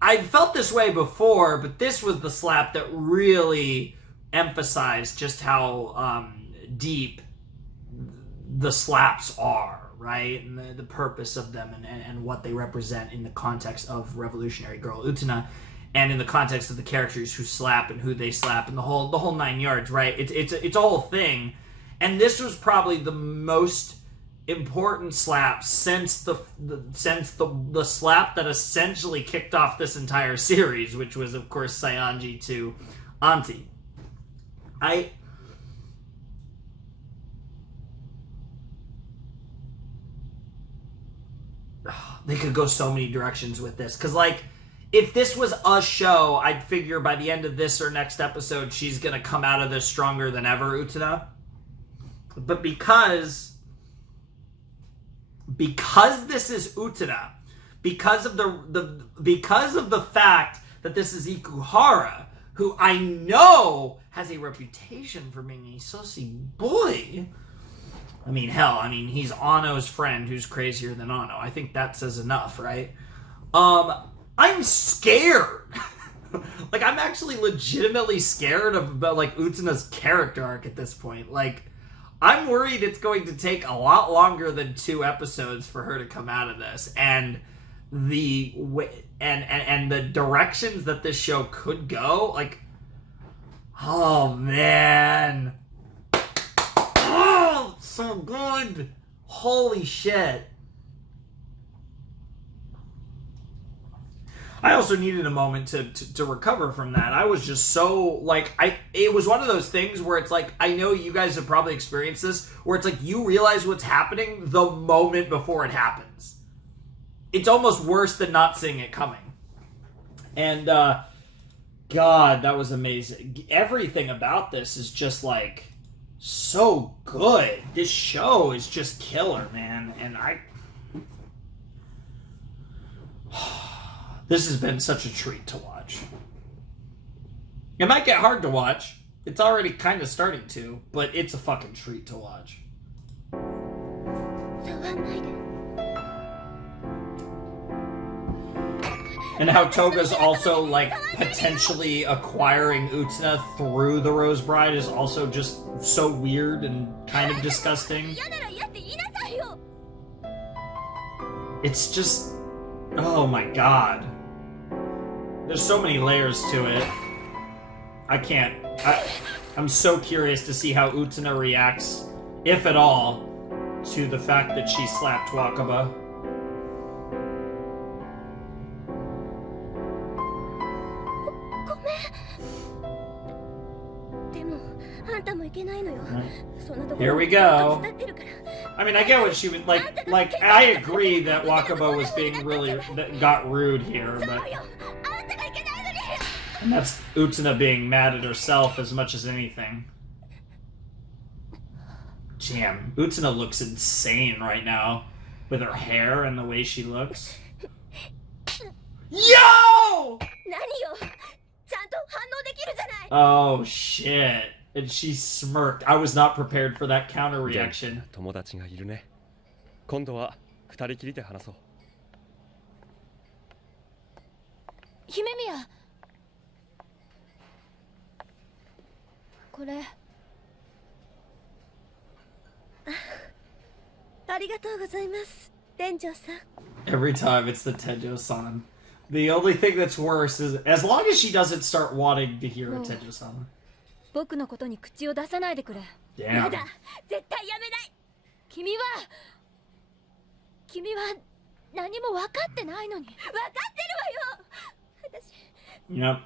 I felt this way before, but this was the slap that really emphasized just how deep the slaps are, right? And the purpose of them and what they represent in the context of Revolutionary Girl Utena, and in the context of the characters who slap and who they slap, and the whole 9 yards, right? It's a whole thing. And this was probably the most important slap since the slap that essentially kicked off this entire series, which was, of course, Saionji to Auntie. They could go so many directions with this. Because, like, if this was a show, I'd figure by the end of this or next episode, she's going to come out of this stronger than ever, Utena. But because this is Utena, because of the fact that this is Ikuhara, who I know has a reputation for being a saucy boy. I mean, hell, he's Anno's friend who's crazier than Anno. I think that says enough, right? I'm scared. Like, I'm actually legitimately scared about, like, Utena's character arc at this point. Like, I'm worried it's going to take a lot longer than 2 episodes for her to come out of this. And the directions that this show could go, like, oh, man. Oh, so good. Holy shit. I also needed a moment to recover from that. I was just so, like, it was one of those things where it's like, I know you guys have probably experienced this, where it's like you realize what's happening the moment before it happens. It's almost worse than not seeing it coming. And, God, that was amazing. Everything about this is just, like, so good. This show is just killer, man. And this has been such a treat to watch. It might get hard to watch. It's already kind of starting to, but it's a fucking treat to watch. And how Toga's also, like, potentially acquiring Utena through the Rose Bride is also just so weird and kind of disgusting. It's just... oh my god. There's so many layers to it. I'm so curious to see how Utena reacts, if at all, to the fact that she slapped Wakaba. Here we go. I mean, I get what she was like. I agree that Wakaba was being got rude here, but and that's Utena being mad at herself as much as anything. Damn, Utena looks insane right now with her hair and the way she looks. Yo! Oh shit. And she smirked. I was not prepared for that counter reaction. 友達がいるね。今度は二人きりで話そう。姫宮。これ。ありがとうございます、店長さん。Every time it's the Tenjo-san. The only thing that's worse is as long as she doesn't start wanting to hear a Tenjo-san. 僕のことに口を出さないでくれ。やだ、絶対やめない。君は何も分かってないのに。分かってるわよ。Yep.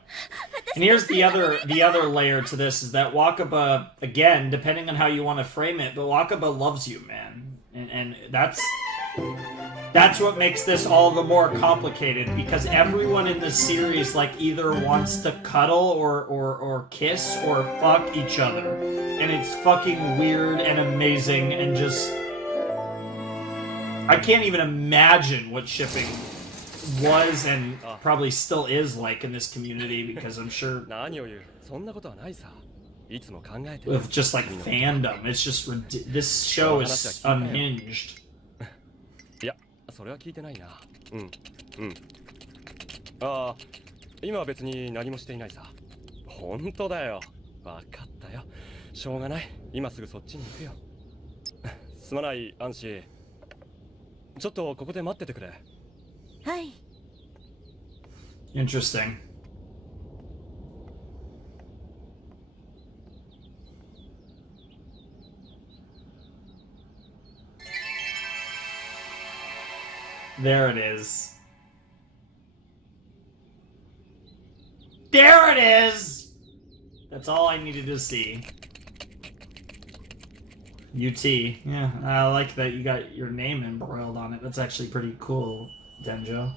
And here's the other layer to this is that Wakaba, again, depending on how you want to frame it, but Wakaba loves you, man. And that's what makes this all the more complicated, because everyone in this series like either wants to cuddle or kiss or fuck each other. And it's fucking weird and amazing and just... I can't even imagine what shipping was and probably still is like in this community, because I'm sure with just like fandom, it's just this show is unhinged. それは聞いてないな。ああ、今は別に何もしていないさ。本当だよ。わかったよ。しょうがない。今すぐそっちに行くよ。すまない、アンシー。ちょっとここで待っててくれ。はい。Interesting. There it is. There it is! That's all I needed to see. UT. Yeah, I like that you got your name embroiled on it. That's actually pretty cool, Denjo.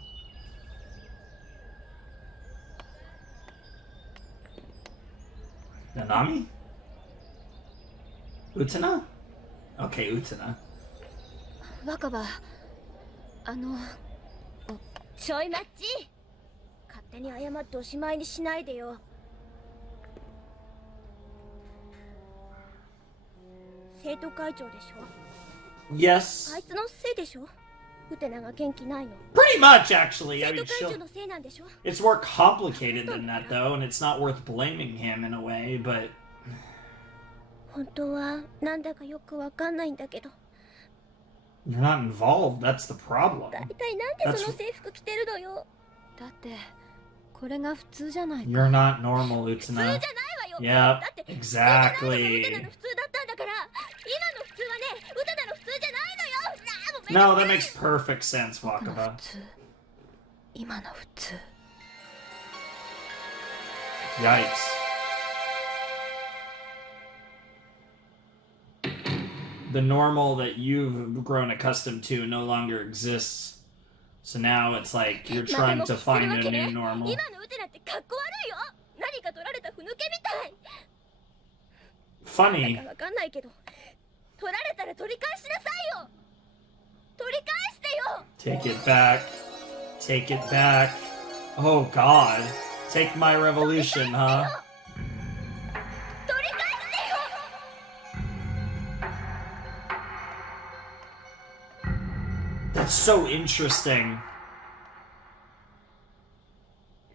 Nanami? Utena? Okay, Utena. 若葉ちょい待ち、勝手に謝っておしまいにしないでよ。生徒会長でしょ。 Yes. あいつのせいでしょ。ウテナが元気ないの。 Pretty much, actually. I 生 mean, 徒会長のせいなんでしょ。 it's more complicated than that, though, and it's not worth blaming him in a way, but... 本当はなんだかよくわかんないんだけど。 You're not involved, that's the problem. だいたいなんでその制服着てるのよ。だってこれが普通じゃないか。 You're not normal, 普通じゃ Utena. ないわよ。 Yep, だってウテナの exactly. 普通だったんだから。今の普通はね、ウテナの普通じゃないのよ。 No, that makes perfect sense, 僕の Wakaba. 普通、今の普通。 Yikes. The normal that you've grown accustomed to no longer exists. So now it's like you're trying to find a new normal. 今のウテナってかっこ悪いよ。何か取られたふぬけみたい。 Funny. なんかわかんないけど、取られたら取り返しなさいよ。取り返してよ。 Take it back. Take it back. Oh god. Take my revolution, huh? 取り返してよ。 That's so interesting.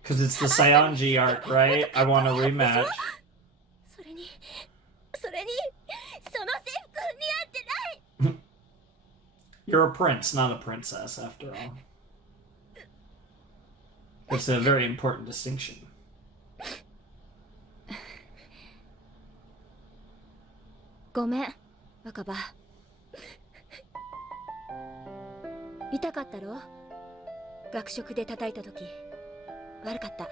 Because it's the Saionji arc, right? I want a rematch. それにその制服似合ってない。 You're a prince, not a princess, after all. It's a very important distinction. ごめん、若葉。痛かったろ？学食で叩いた時、悪かった。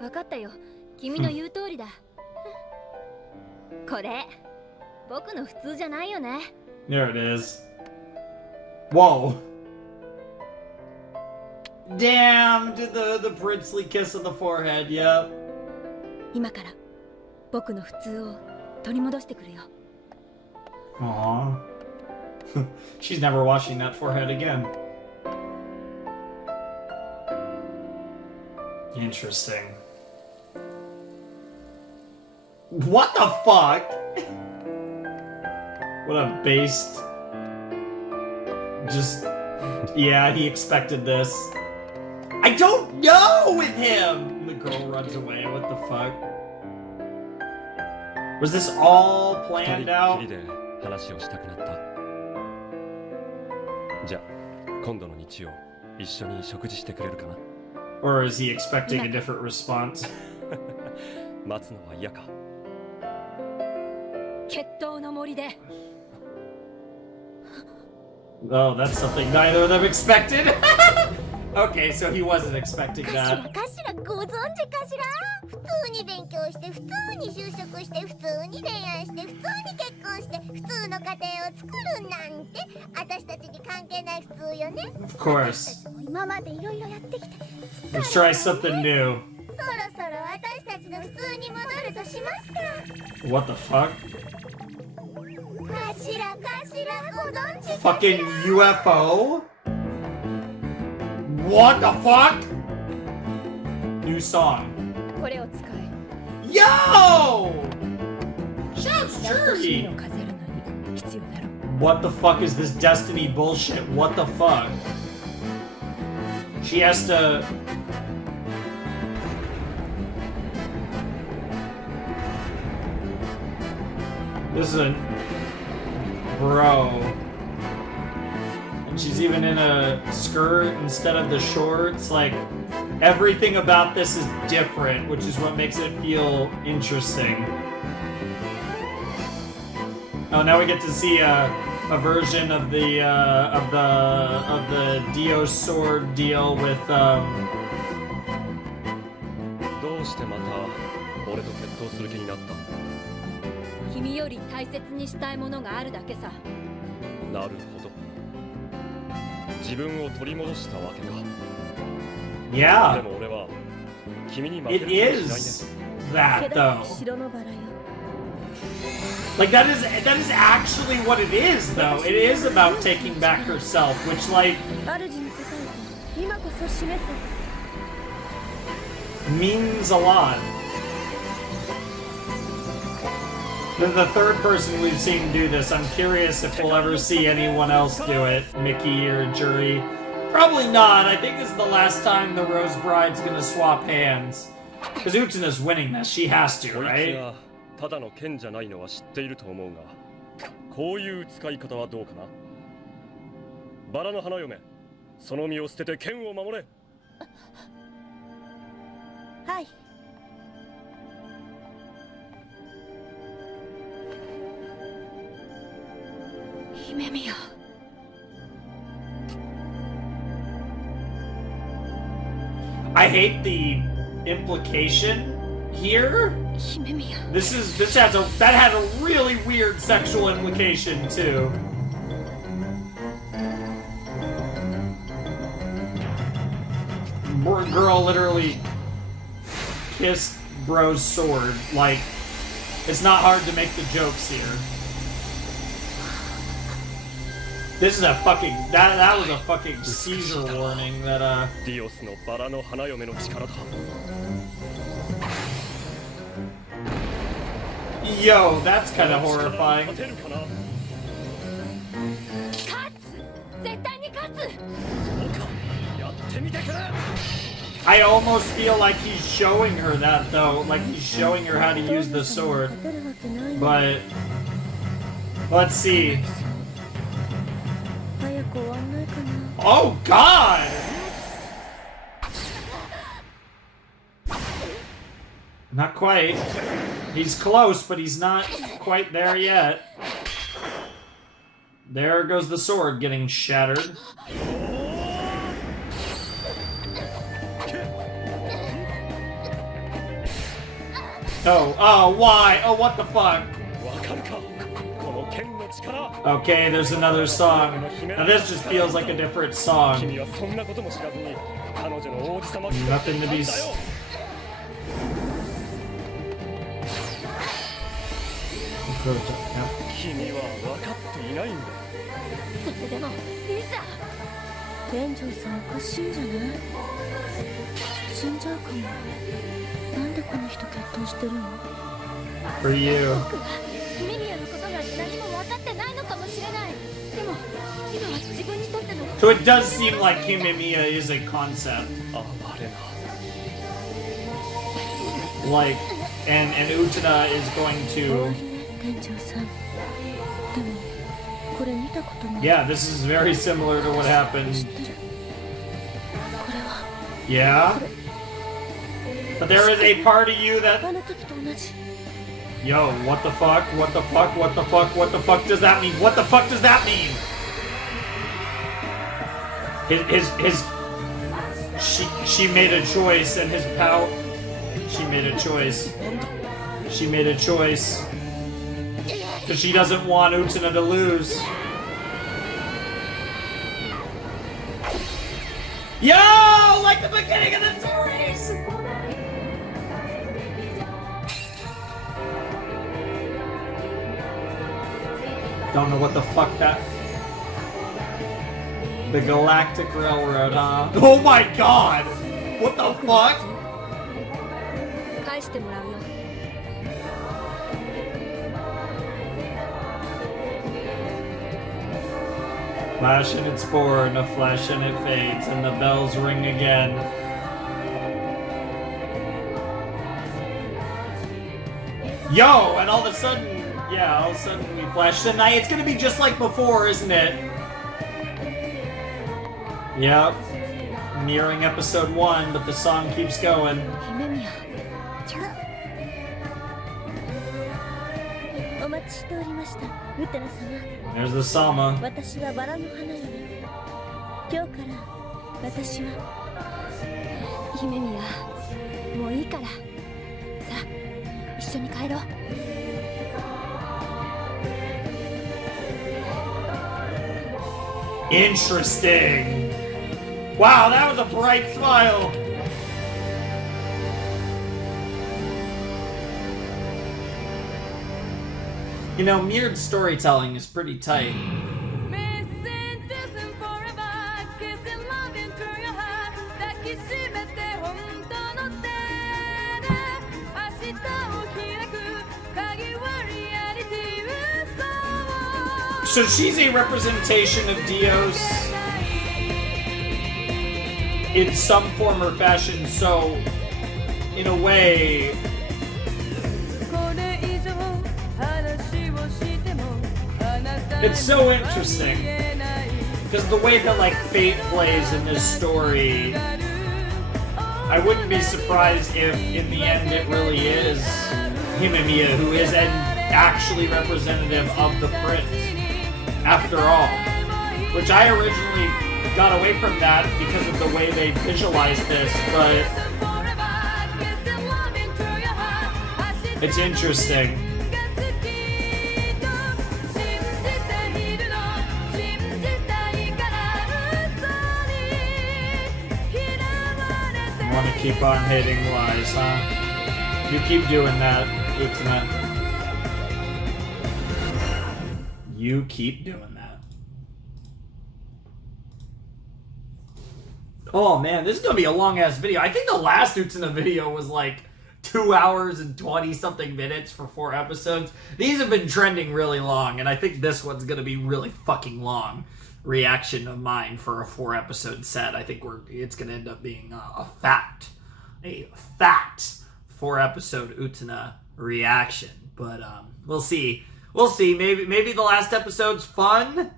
分かったよ。君の言う通りだ。これ、僕の普通じゃないよね。 There it is. Whoa. Damn, did the princely kiss on the forehead, yep. 今から僕の普通を取り戻してくるよ。 Aww. She's never washing that forehead again. Interesting. What the fuck? What a based... Just... Yeah, he expected this. I don't know with him! The girl runs away, what the fuck? Was this all 二 planned 人 out? きりで話をしたくなった。じゃあ今度の日曜一緒に食事してくれるかな。 Or is he expecting a different response? 待つのは嫌か。決闘の森で。 Oh, that's something neither of them expected. Okay, so he wasn't expecting かしら that. かしらご存知かしら。普通に勉強して普通に就職して普通に恋愛して普通に結婚して普通の家庭を作るなんて私たちに関係ない普通よね。 Of course. 私たちも今までいろいろやってきて Let's try something new. そろそろ私たちの普通に戻るとしますか。 What the fuck? かしらかしらご存知かしら。 Fucking UFO? What the fuck? New song. これを使え。 Yo! Shouts ラストシーン Journey! を飾るのに必要だろ。 What the fuck is this Destiny bullshit? What the fuck? She has to... This is a... Bro. And she's even in a skirt instead of the shorts. Like, everything about this is different, which is what makes it feel interesting. Oh, now we get to see a version of the Dio sword deal with どうしてまた俺と決闘する気になった？君より大切にしたいものがあるだけさ。なるほど。自分を取り戻したわけか。で Yeah, も俺は君に負け it る気がしないね。 is that けど though. 城のバラよ。 Like that is actually what it is though. It is about taking back herself, which like 主に答えて今こそ示せ。 means a lot. The third person we've seen do this. I'm curious if we'll ever see anyone else do it. Mickey or Jury. Probably not. I think this is the last time the Rose Bride's gonna swap hands. Because Utena's winning this. She has to, こいつ right? がただの剣じゃないのは知っていると思うが、こういう使い方はどうかな？バラの花嫁、その身を捨てて剣を守れ。はい。 姫宮。 I hate the implication here. 姫宮。 That has a really weird sexual implication too. Girl literally kissed bro's sword. Like, it's not hard to make the jokes here. This is a fucking that was a fucking Caesar warning that ディオスのバラの花嫁の力だ。 Yo, that's kind of horrifying. 勝てるかな？勝つ。絶対に勝つ。そうか。やってみてくれ。 I almost feel like he's showing her that though, like he's showing her how to use the sword. 勝てるわけないよ。 But let's see. 早く終わんないかな。 Oh God! Not quite. He's close, but he's not quite there yet. There goes the sword getting shattered. Oh, why? Oh, what the fuck? わかるか？この剣の力。 Okay, there's another song. Now this just feels like a different song. 君はそんなことも知らずに彼女の王子様 Nothing to be だよ。 君は分かっていないんだ。それでもいざ。店長さんおかしいんじゃない？死んじゃうかも。なんでこの人決闘してるの？ For you. 僕は姫宮のことなんて何も分かってないのかもしれない。でも今は自分にとっての So it does seem like Himemiya is a concept. あれな。 Like, and Utena is going 多い to. ね店長さん。でもこれ見たことない。 Yeah, this is very similar to what 知 happened. ってる。これは Yeah? But there is a part of you あ that. の時と同じ。 Yo, what the fuck? What the fuck? What the fuck? What the fuck does that mean? What the fuck does that mean? She made a choice and his power. She made a choice. She made a choice. Because she doesn't want Utena to lose. Yo! Like the beginning of the series! Don't know what the fuck that... The Galactic Railroad, huh? Oh my god! What the fuck? 返してもらうよ。 Flash and it's born, a flash and it fades, and the bells ring again. Yo! And all of a sudden, yeah, all of a sudden we flash to night. It's gonna be just like before, isn't it? Yep. Nearing episode 1, but the song keeps going. 姫宮。お待知しておりました、ウテナ様。 There's the Sama. 私はバラの花嫁。今日から私は姫宮。もういいから、さあ一緒に帰ろう。 Interesting. Wow, that was a bright smile. You know, mirrored storytelling is pretty tight. So she's a representation of Dios in some form or fashion, so in a way, it's so interesting because the way that like fate plays in this story, I wouldn't be surprised if in the end it really is Himemiya who is actually representative of the prince after all, which I originally got away from that because of the way they visualized this, but it's interesting. You want to keep on hitting lies, huh? You keep doing that, Utena. You keep doing that. Oh man, this is gonna be a long ass video. I think the last Utena video was like 2 hours and 20 something minutes for 4 episodes. These have been trending really long, and I think this one's gonna be really fucking long. Reaction of mine for a 4 episode set. I think it's gonna end up being a fat 4 episode Utena reaction. But we'll see. We'll see. Maybe the last episode's fun.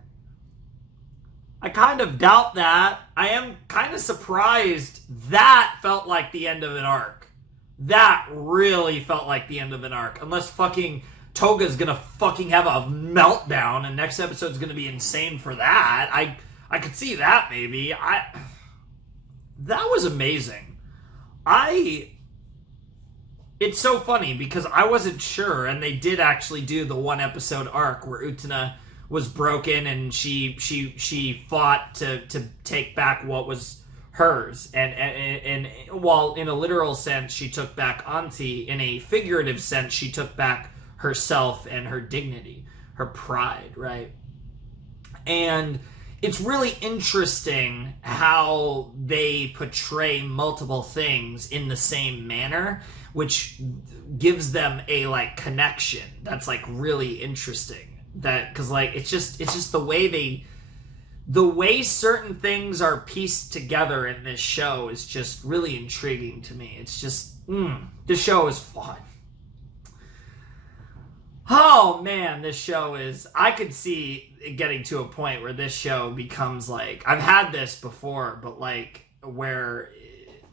I kind of doubt that. I am kind of surprised that felt like the end of an arc. That really felt like the end of an arc. Unless fucking Toga's gonna fucking have a meltdown and next episode's gonna be insane for that. I could see that maybe. That was amazing. It's so funny because I wasn't sure, and they did actually do the 1 episode arc where Utena was broken and she fought to take back what was hers, and while in a literal sense she took back Auntie, in a figurative sense she took back herself and her dignity, her pride, right? And it's really interesting how they portray multiple things in the same manner, which gives them a like connection that's like really interesting. That because like it's just the way certain things are pieced together in this show is just really intriguing to me. It's just this show is fun. Oh man, this show is, I could see it getting to a point where this show becomes like, I've had this before, but like where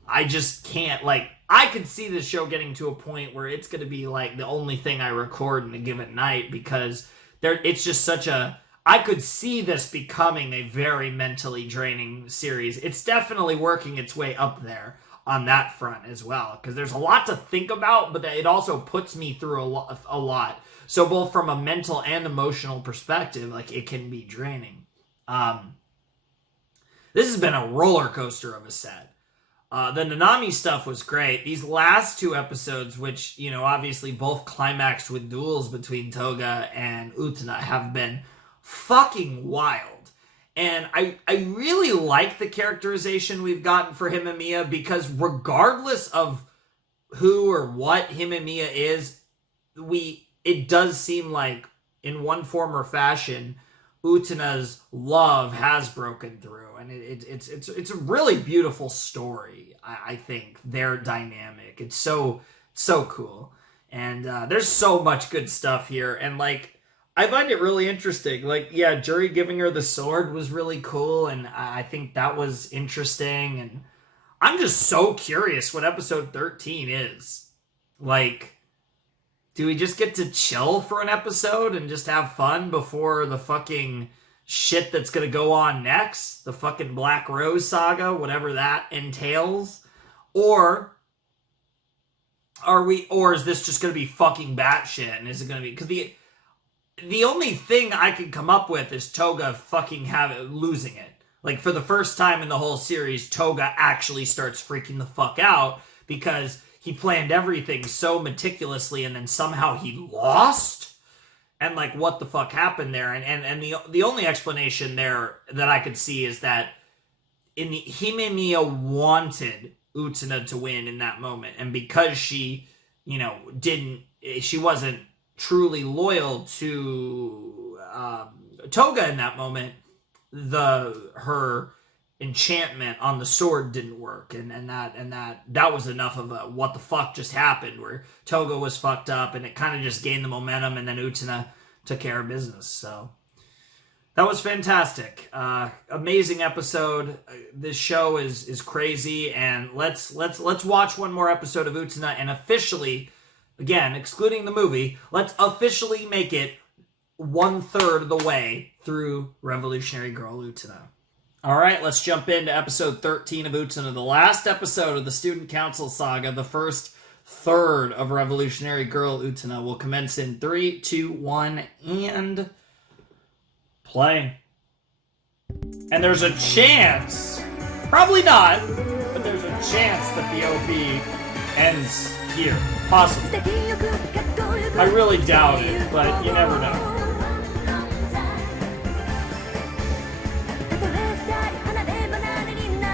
I just can't, like, I could see this show getting to a point where it's going to be like the only thing I record in a given night, because it's just such a, I could see this becoming a very mentally draining series. It's definitely working its way up there on that front as well, because there's a lot to think about, but it also puts me through a lot. So both from a mental and emotional perspective, like, it can be draining. This has been a roller coaster of a set. The Nanami stuff was great. These last 2 episodes, which, you know, obviously both climaxed with duels between Toga and Utena, have been fucking wild. And I really like the characterization we've gotten for him and Mia, because regardless of who or what him and Mia is, it does seem like, in one form or fashion, Utena's love has broken through, and it's a really beautiful story. I think their dynamic, it's so cool, and there's so much good stuff here, and like, I find it really interesting. Like, yeah, Juri giving her the sword was really cool, and I think that was interesting, and I'm just so curious what episode 13 is. Like, Do we just get to chill for an episode and just have fun before the fucking shit that's gonna go on next? The fucking Black Rose Saga, whatever that entails? Or is this just gonna be fucking batshit? And is it gonna be, because the only thing I can come up with is Toga fucking losing it. Like, for the first time in the whole series, Toga actually starts freaking the fuck out because he planned everything so meticulously and then somehow he lost? And, like, what the fuck happened there? And the only explanation there that I could see is that Himemiya wanted Utena to win in that moment. And because she, she wasn't truly loyal to Toga in that moment, her enchantment on the sword didn't work, and that was enough of a what the fuck just happened, where Toga was fucked up and it kind of just gained the momentum, and then Utena took care of business. So that was fantastic. Amazing episode. This show is crazy, and let's watch one more episode of Utena and officially, again, excluding the movie, let's officially make it 1/3 of the way through Revolutionary Girl Utena. All right, let's jump into episode 13 of Utena, the last episode of the Student Council Saga, the first third of Revolutionary Girl Utena. Will commence in 3, 2, 1, and play. And there's a chance, probably not, but there's a chance that the OP ends here. Possibly. I really doubt it, but you never know.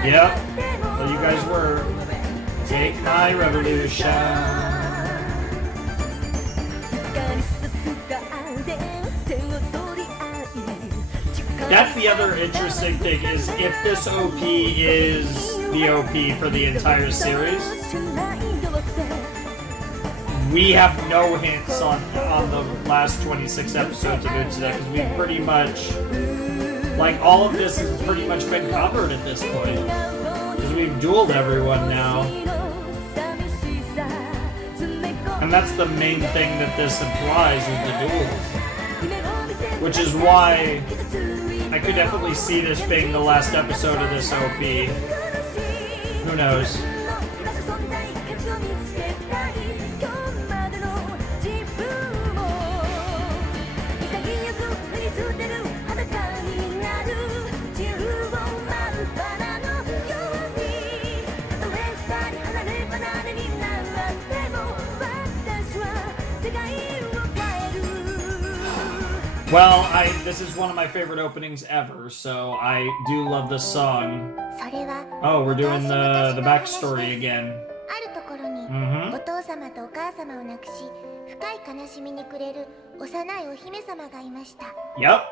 Yep, so you guys were. Take my revolution. That's the other interesting thing, is if this OP is the OP for the entire series, we have no hints on the last 26 episodes of Utena, because we pretty much, like, all of this has pretty much been covered at this point, because we've dueled everyone now. And that's the main thing that this implies, is the duels. Which is why I could definitely see this being the last episode of this OP. Who knows? Well, this is one of my favorite openings ever, so I do love this song. Oh, we're doing the backstory again. Mm-hmm. Yep.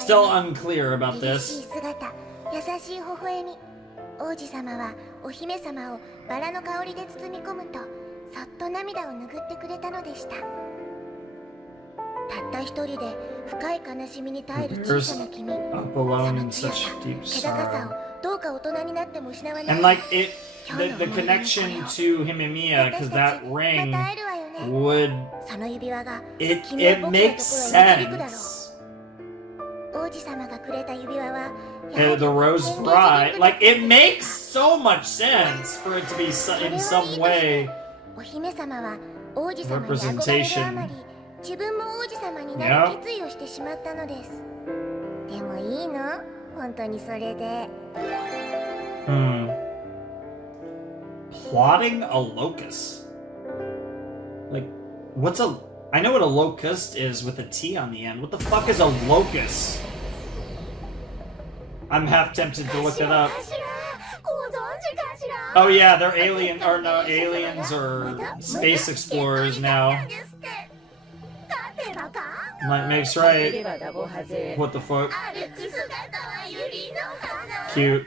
Still unclear about this. 王子様はお姫様をバラの香りで包み込むとそっと涙を拭ってくれたのでした。たった一人で深い悲しみに耐える小さな君、その強さ、気高さをどうか大人になっても失わない。And like the connection to Himemiya, because that ring would it makes sense. 王子様がくれた指輪は The Rose Bride, like, it makes so much sense for it to be in some way representation. Yeah. Plotting a locust. Like, I know what a locust is with a T on the end. What the fuck is a locust? I'm half tempted to look it up. Oh yeah, they're aliens or space explorers now. Might makes right. What the fuck? Cute.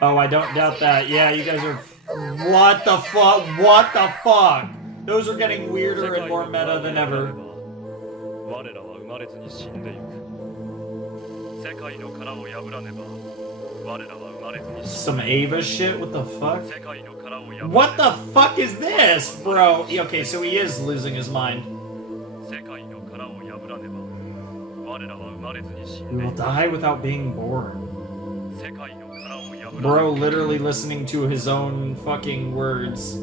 Oh, I don't doubt that. Yeah, you guys are... What the fuck? What the fuck? Those are getting weirder and more meta than ever. 世界の殻を破らねば我らは生まれずに Some Ava shit? What the fuck? 世界の殻を破らねば What the fuck is this, bro? Okay, so he is losing his mind. 世界の殻を破らねば我らは生まれずに死 We んで will いく die without being born. 世界の殻を破ら Bro ねば literally listening to his own fucking words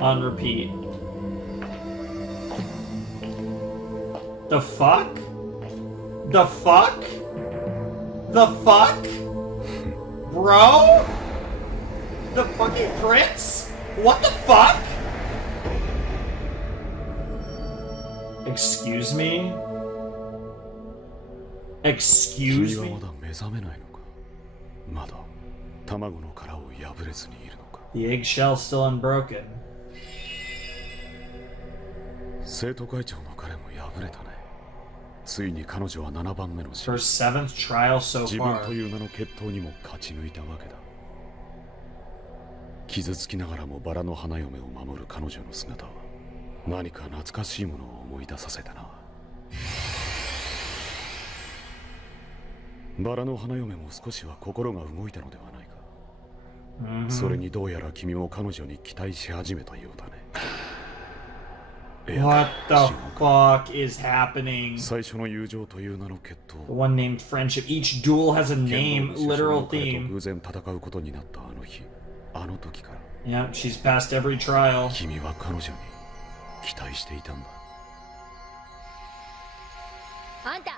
on repeat. The fuck? The fuck? The fuck? Bro? The fucking prince? What the fuck? Excuse me? Excuse 君 me? はまだ目覚めないのか。まだ卵の殻を破れずにいるのか。 The eggshell still unbroken. 生徒会長の彼も破れたね。ついに彼女は7番目の死。 Her seventh trial so 自分 far. という名の決闘にも勝ち抜いたわけだ。傷つきながらもバラの花嫁を守る彼女の姿は何か懐かしいものを思い出させたな。バラの花嫁も少しは心が動いたのではないか。それにどうやら君も彼女に期待し始めたようだね。いや What the 違うか fuck is happening? 最初の友情という名の決 The 闘。 one named friendship. Each duel has a 剣 name, 道の literal 主将の彼と theme. 偶然戦うことになったあの日、あの時から Yeah, she's passed every trial. 君は彼女に期待していたんだ。あんた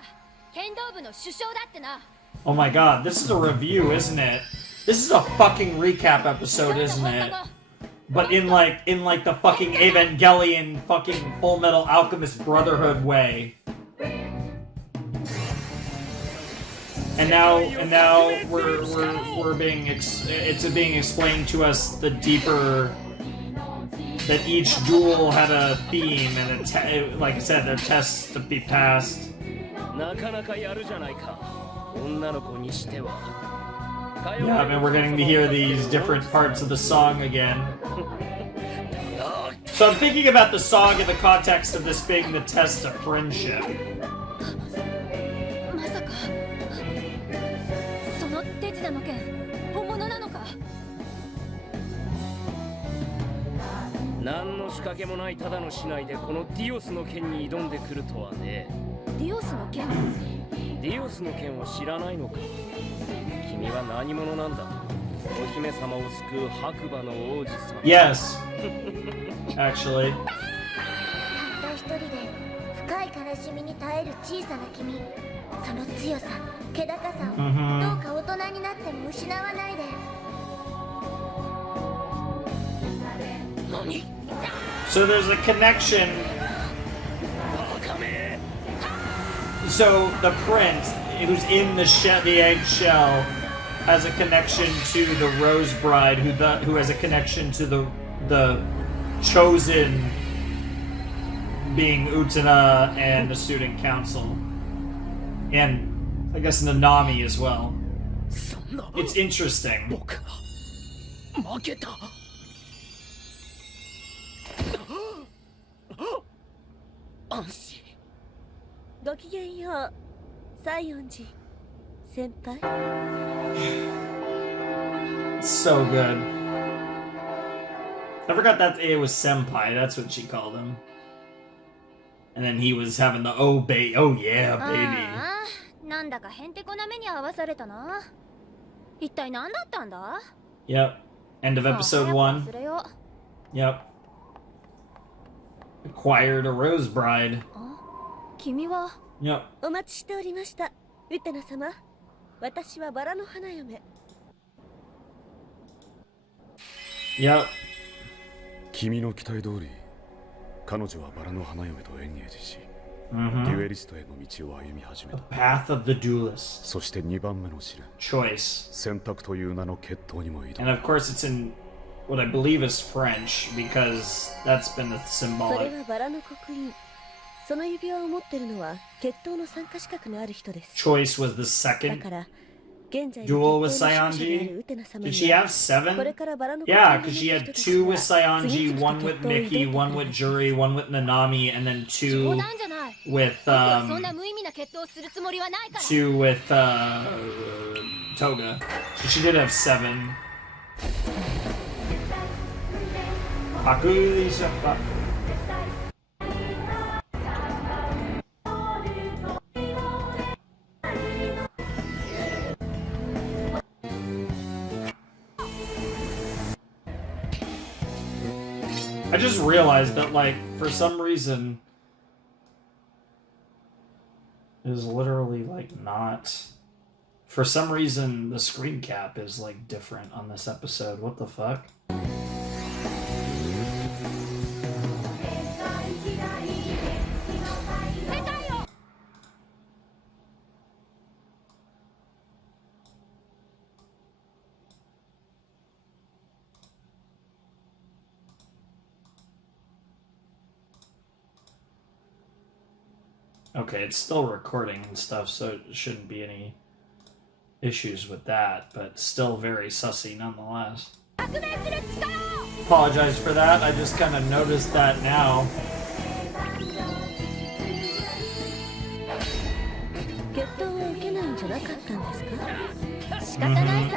剣道部の首相だってな。 Oh my god, this is a review, isn't it? This is a fucking recap episode, isn't it? But in like the fucking Evangelion fucking Full Metal Alchemist Brotherhood way. And now we're being it's being explained to us the deeper that each duel had a theme and like I said, there are tests to be passed. なかなかやるじゃないか。女の子にしては。 Yeah, I mean we're getting to hear these different parts of the song again. So I'm thinking about the song in the context of this being the test of friendship. まさかその手品の剣本物なのか。何の仕掛けもないただの市内でこのディオスの剣に挑んでくるとはね。ディオスの剣。ディオスの剣を知らないのか。君は何者なんだ。お姫様を救う白馬の王子様。 Yes. Actually. たった一人で深い悲しみに耐える小さな君。その強さ、気高さをどうか大人になっても失わないで。 So there's a connection. So the prince, who's in the eggshell, has a connection to the Rose Bride, who has a connection to the chosen, being Utena and the Student Council, and I guess Nanami as well. It's interesting. 僕は負けた。安心。ごきげんよう、西園寺先輩。 So good. I forgot that it was Senpai. That's what she called him. And then he was having the oh baby. Oh yeah, baby. ああ、なんだかへんてこな目に遭わされたな。一体何だったんだ。 Yep. End of episode 1. それよ。 Yep. Acquired a Rose Bride. 君は。 Yep. お待ちしておりました、ウテナ様。私はバラの花嫁。 Yep. 君の期待通り、彼女はバラの花嫁とエンゲージし、デ Mm-hmm. ュエリストへの道を歩み始め The た。 path of the duelist. そして2番目の試練、 Choice. 選択という名の決闘にも挑 And む。 of course it's in what I believe is French, because that's been the それ symbolic. はバラの刻印。その指輪を持ってるのは決闘の参加資格のある人です。 Choice was the だ second. から duel with Saionji? Did she have 7? Yeah, because she had 2 with Saionji, 1 with Mickey, 1 with Juri, 1 with Nanami, and then 2 with 2 with Toga. So she did have 7. I just realized that, like, for some reason, it is literally, like, not... For some reason, the screen cap is, like, different on this episode. What the fuck? Okay, it's still recording and stuff, so it shouldn't be any issues with that, but still very sussy nonetheless. Apologize for that, I just kind of noticed that now.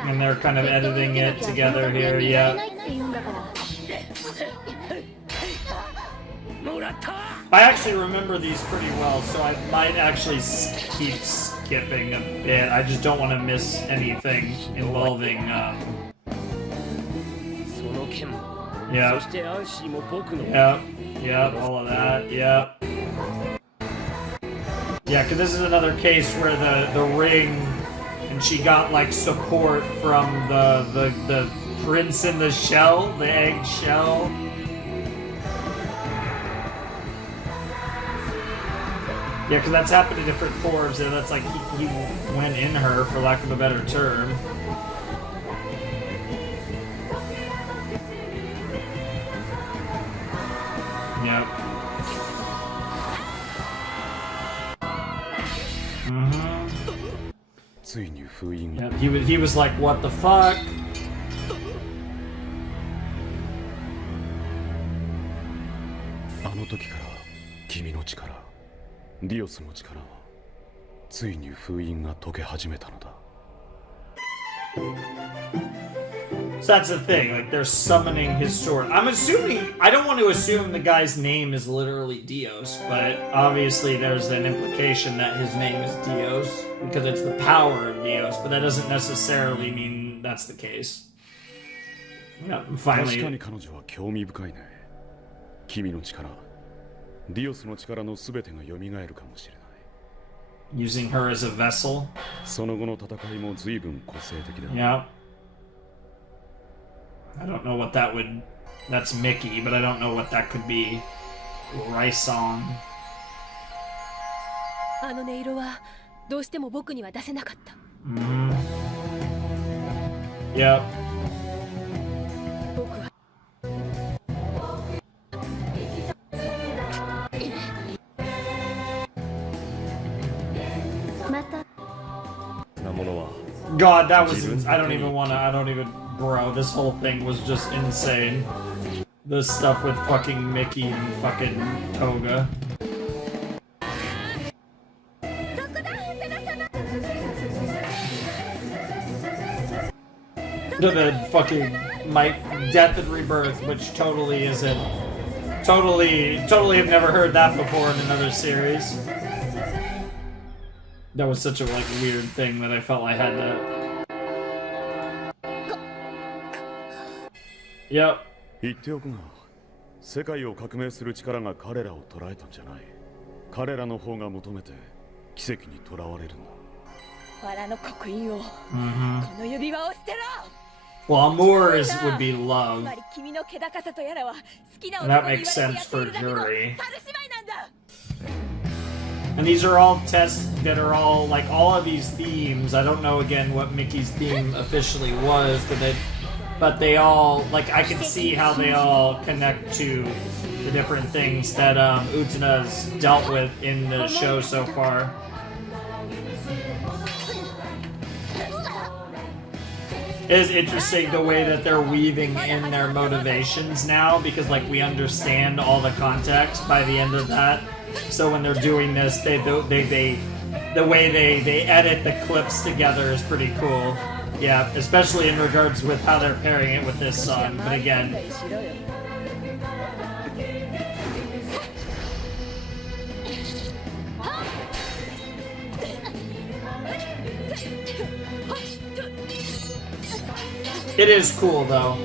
And they're kind of editing it together here, yeah. I actually remember these pretty well, so I might actually keep skipping a bit. I just don't want to miss anything involving, Yep, all of that, yep. Yeah, because this is another case where the ring, and she got, like, support from the prince in the shell, the egg shell. Yeah, because that's happened in different forms, and that's like he went in her, for lack of a better term. Yep. Yep. He was like, what the fuck? あの時から君の力、ディオスの力はついに封印が解け始めたのだ。 So that's the thing, like they're summoning his sword. I'm assuming, I don't want to assume the guy's name is literally Dios, but obviously there's an implication that his name is Dios because it's the power of Dios, but that doesn't necessarily mean that's the case. Yeah, finally. 確かに彼女は興味深いね。君の力、ディオスの力のすべてが蘇るかもしれない。 Using her as a vessel. その後の戦いも随分個性的だ。 Yeah. I don't know what that would... That's Mickey, but I don't know what that could be. Raison. あの音色はどうしても僕には出せなかった。Yep. 僕はまた God, that was... I don't even... Bro, this whole thing was just insane. The stuff with fucking Mickey and fucking Toga. The fucking Death and Rebirth, which totally isn't... Totally have never heard that before in another series. That was such a, like, weird thing that I felt I had to... Yep. 言っておくが、世界を革命する力が彼らを捉えたんじゃない。彼らの方が求めて奇跡に囚われるんだ。藁の刻印を、この指輪を捨てろ。 Well, Amour's would be love. つまり君の気高さとやらは好きな And that 男に makes 言われ sense てや for っているだけの Jury. 猿姉妹なんだ。 And these are all tests that are all, like, all of these themes. I don't know, again, what Mickey's theme officially was, but they all, like, I can see how they all connect to the different things that Utena's dealt with in the show so far. It is interesting the way that they're weaving in their motivations now, because like we understand all the context by the end of that. So when they're doing this, the way they edit the clips together is pretty cool. Yeah, especially in regards with how they're pairing it with this song. But again, it is cool though.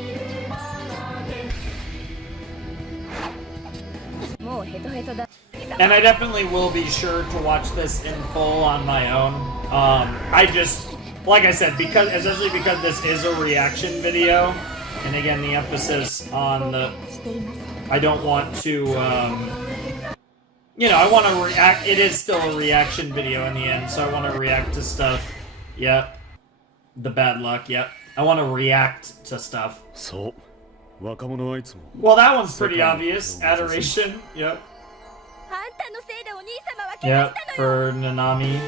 And I definitely will be sure to watch this in full on my own. I just, like I said, especially because this is a reaction video, and again, the emphasis on the, I don't want to, you know, I want to react, it is still a reaction video in the end, so I want to react to stuff. Yep. The bad luck, yep. I want to react to stuff. Well, that one's pretty obvious. Adoration, yep. Yep, for Nanami.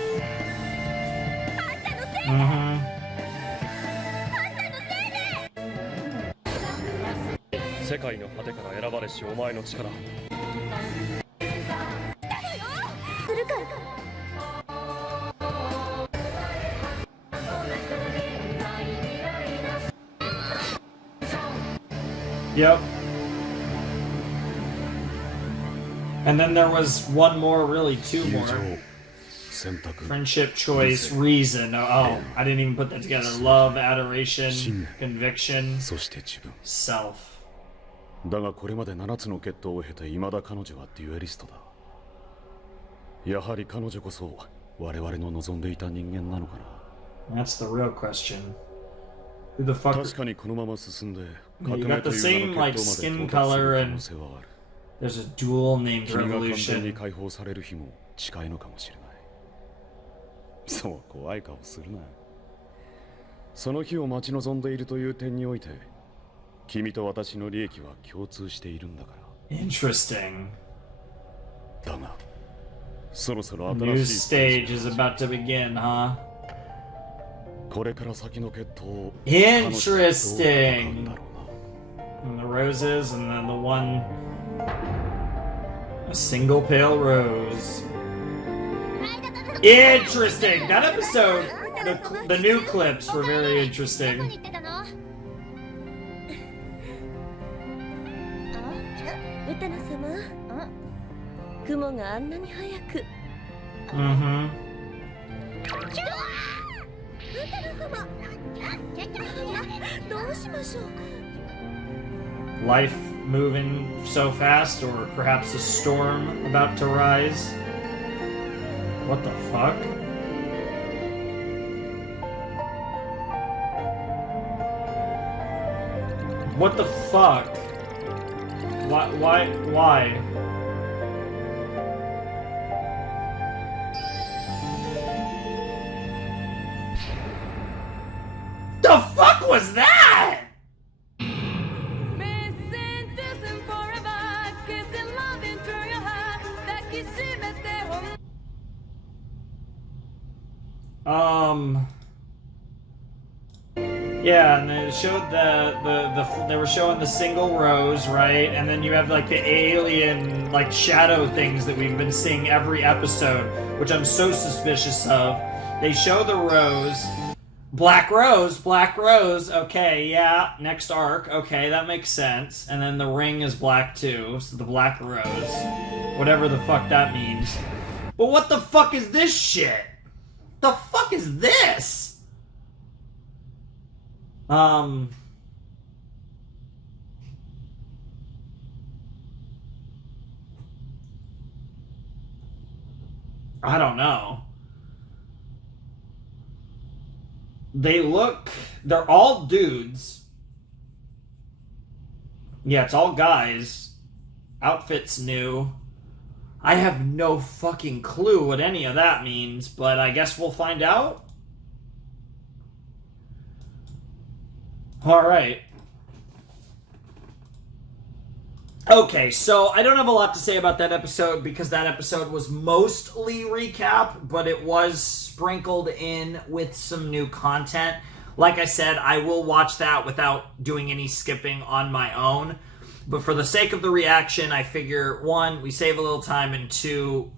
Yep. And then there was one more, really two more. Friendship, choice, reason. Oh, I didn't even put that together. Love, adoration, conviction, self. だがこれまで7つの決闘を経て未だ彼女はデュエリストだ。やはり彼女こそ我々の望んでいた人間なのかな。That's the real question. Who the fuck? 確かにこのまま進んで You got the same like skin color and there's a duel named 君が完全に Revolution. 解放される日も近いのかもしれない。そう怖い顔するな。その日を待ち望んでいるという点において、君と私の利益は共通しているんだから。Interesting. だが、そろそろ New 新しい stage is about to begin, huh? これから先の決闘を Interesting. And the roses, and then the one, a single pale rose. Interesting. That episode, the new clips were very interesting. ウテナ様、雲があんなに早く。Mm-hmm. ウテナ様、どうしましょう。Life moving so fast, or perhaps a storm about to rise. What the fuck? What the fuck? Why? The fuck was that? Yeah, and they showed they were showing the single rose, right? And then you have like the alien like shadow things that we've been seeing every episode, which I'm so suspicious of. They show the rose, Black Rose, okay, yeah, next arc, okay, that makes sense. And then the ring is black too, so the Black Rose, whatever the fuck that means. But what the fuck is this shit? The fuck is this? I don't know. They're all dudes. Yeah, it's all guys. Outfits new. I have no fucking clue what any of that means, but I guess we'll find out. Alright. Okay, so I don't have a lot to say about that episode because that episode was mostly recap, but it was sprinkled in with some new content. Like I said, I will watch that without doing any skipping on my own. But for the sake of the reaction, I figure, one, we save a little time, and two,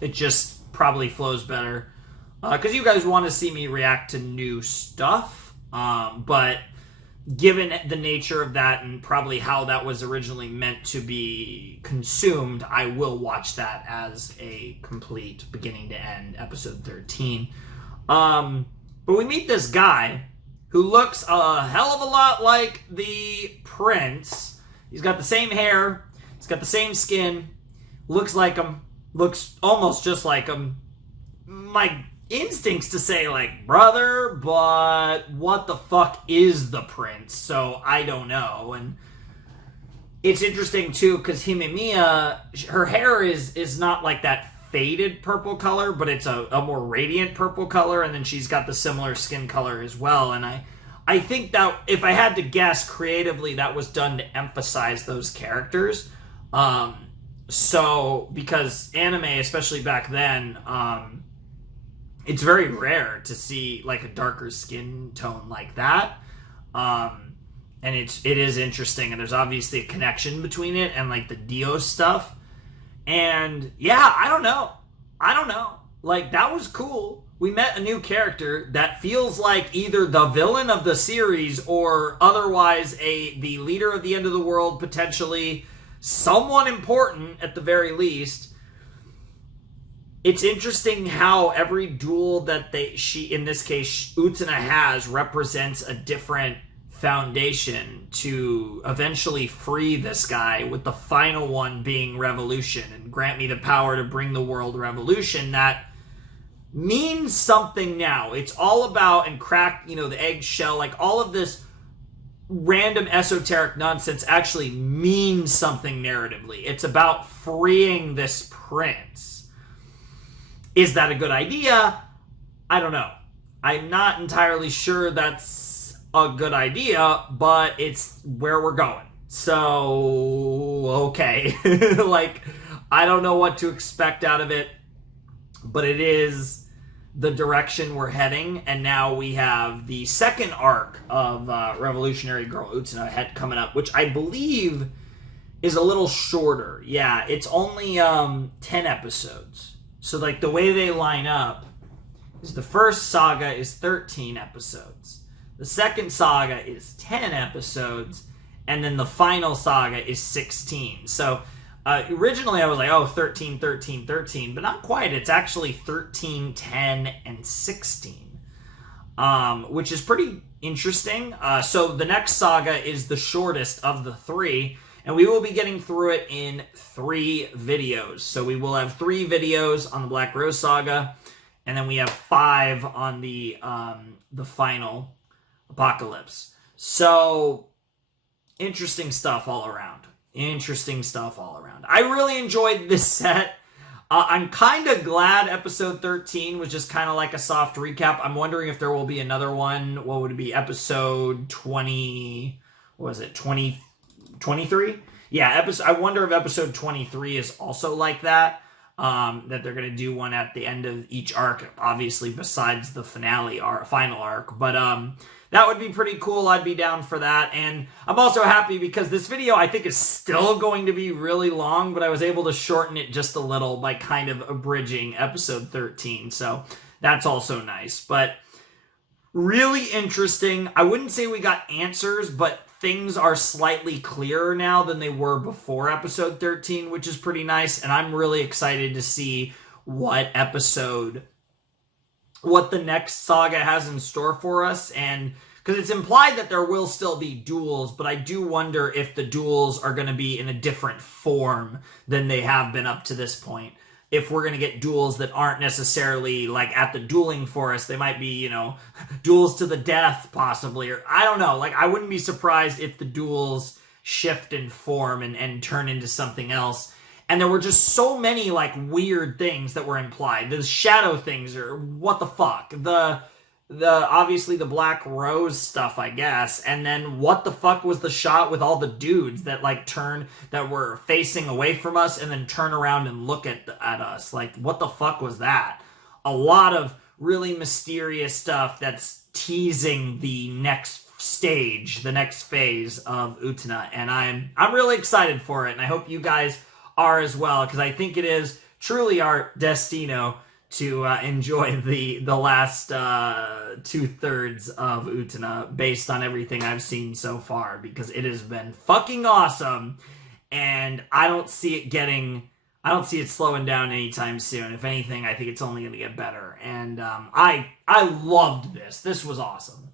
it just probably flows better. Because you guys want to see me react to new stuff. But given the nature of that and probably how that was originally meant to be consumed, I will watch that as a complete beginning to end episode 13. But we meet this guy who looks a hell of a lot like the prince. He's got the same hair. He's got the same skin. Looks like him. Looks almost just like him. My instincts to say, like, brother, but what the fuck is the prince? So I don't know. And it's interesting, too, because Himemiya, her hair is not like that faded purple color, but it's a more radiant purple color, and then she's got the similar skin color as well. And I think that if I had to guess creatively, that was done to emphasize those characters. So because anime, especially back then, it's very rare to see like a darker skin tone like that. And it is interesting, and there's obviously a connection between it and like the Dio stuff. And yeah, I don't know. Like, that was cool. We met a new character that feels like either the villain of the series or otherwise the leader of the end of the world, potentially someone important at the very least. It's interesting how every duel that in this case, Utena has represents a different foundation to eventually free this guy, with the final one being revolution, and grant me the power to bring the world revolution. That means something now. It's all about, and crack, the eggshell, like all of this random esoteric nonsense actually means something narratively. It's about freeing this prince. Is that a good idea? I don't know. I'm not entirely sure that's a good idea, but it's where we're going. So, okay. Like, I don't know what to expect out of it, but it is the direction we're heading. And now we have the second arc of Revolutionary Girl Utena coming up, which I believe is a little shorter. Yeah, it's only 10 episodes. So, like, the way they line up is the first saga is 13 episodes. The second saga is 10 episodes, and then the final saga is 16. So originally I was like, 13, 13, 13, but not quite. It's actually 13, 10, and 16, which is pretty interesting. So the next saga is the shortest of the three, and we will be getting through it in 3 videos. So we will have 3 videos on the Black Rose Saga, and then we have 5 on the final Apocalypse. So, interesting stuff all around. I really enjoyed this set. I'm kind of glad episode 13 was just kind of like a soft recap. I'm wondering if there will be another one. What would it be? Episode 20... What was it? 23? Yeah, I wonder if episode 23 is also like that. That they're going to do one at the end of each arc, obviously, besides the final arc. But, that would be pretty cool. I'd be down for that. And I'm also happy because this video, I think, is still going to be really long, but I was able to shorten it just a little by kind of abridging episode 13. So that's also nice. But really interesting. I wouldn't say we got answers, but things are slightly clearer now than they were before episode 13, which is pretty nice. And I'm really excited to see what the next saga has in store for us. And because it's implied that there will still be duels, but I do wonder if the duels are going to be in a different form than they have been up to this point. If we're going to get duels that aren't necessarily like at the dueling forest, they might be, duels to the death possibly, or I don't know. Like, I wouldn't be surprised if the duels shift in form and turn into something else. And there were just so many, like, weird things that were implied. The shadow things, or what the fuck. The obviously the Black Rose stuff, I guess. And then what the fuck was the shot with all the dudes that, like, that were facing away from us and then turn around and look at us? Like, what the fuck was that? A lot of really mysterious stuff that's teasing the next stage, the next phase of Utena, and I'm really excited for it, and I hope you guys are as well, because I think it is truly our destino to enjoy the last 2/3 of Utena based on everything I've seen so far, because it has been fucking awesome, and I don't see it slowing down anytime soon. If anything, I think it's only going to get better, and I loved this. This was awesome.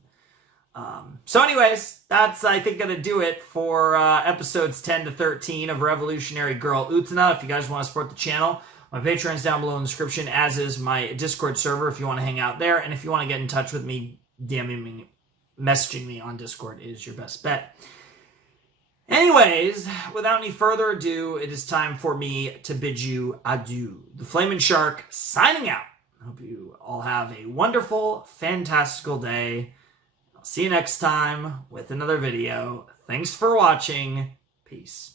So anyways, that's, I think, going to do it for episodes 10 to 13 of Revolutionary Girl Utena. If you guys want to support the channel, my Patreon's down below in the description, as is my Discord server if you want to hang out there. And if you want to get in touch with me, DMing me, messaging me on Discord is your best bet. Anyways, without any further ado, it is time for me to bid you adieu. The Flamin' Shark signing out. I hope you all have a wonderful, fantastical day. I'll see you next time with another video. Thanks for watching. Peace.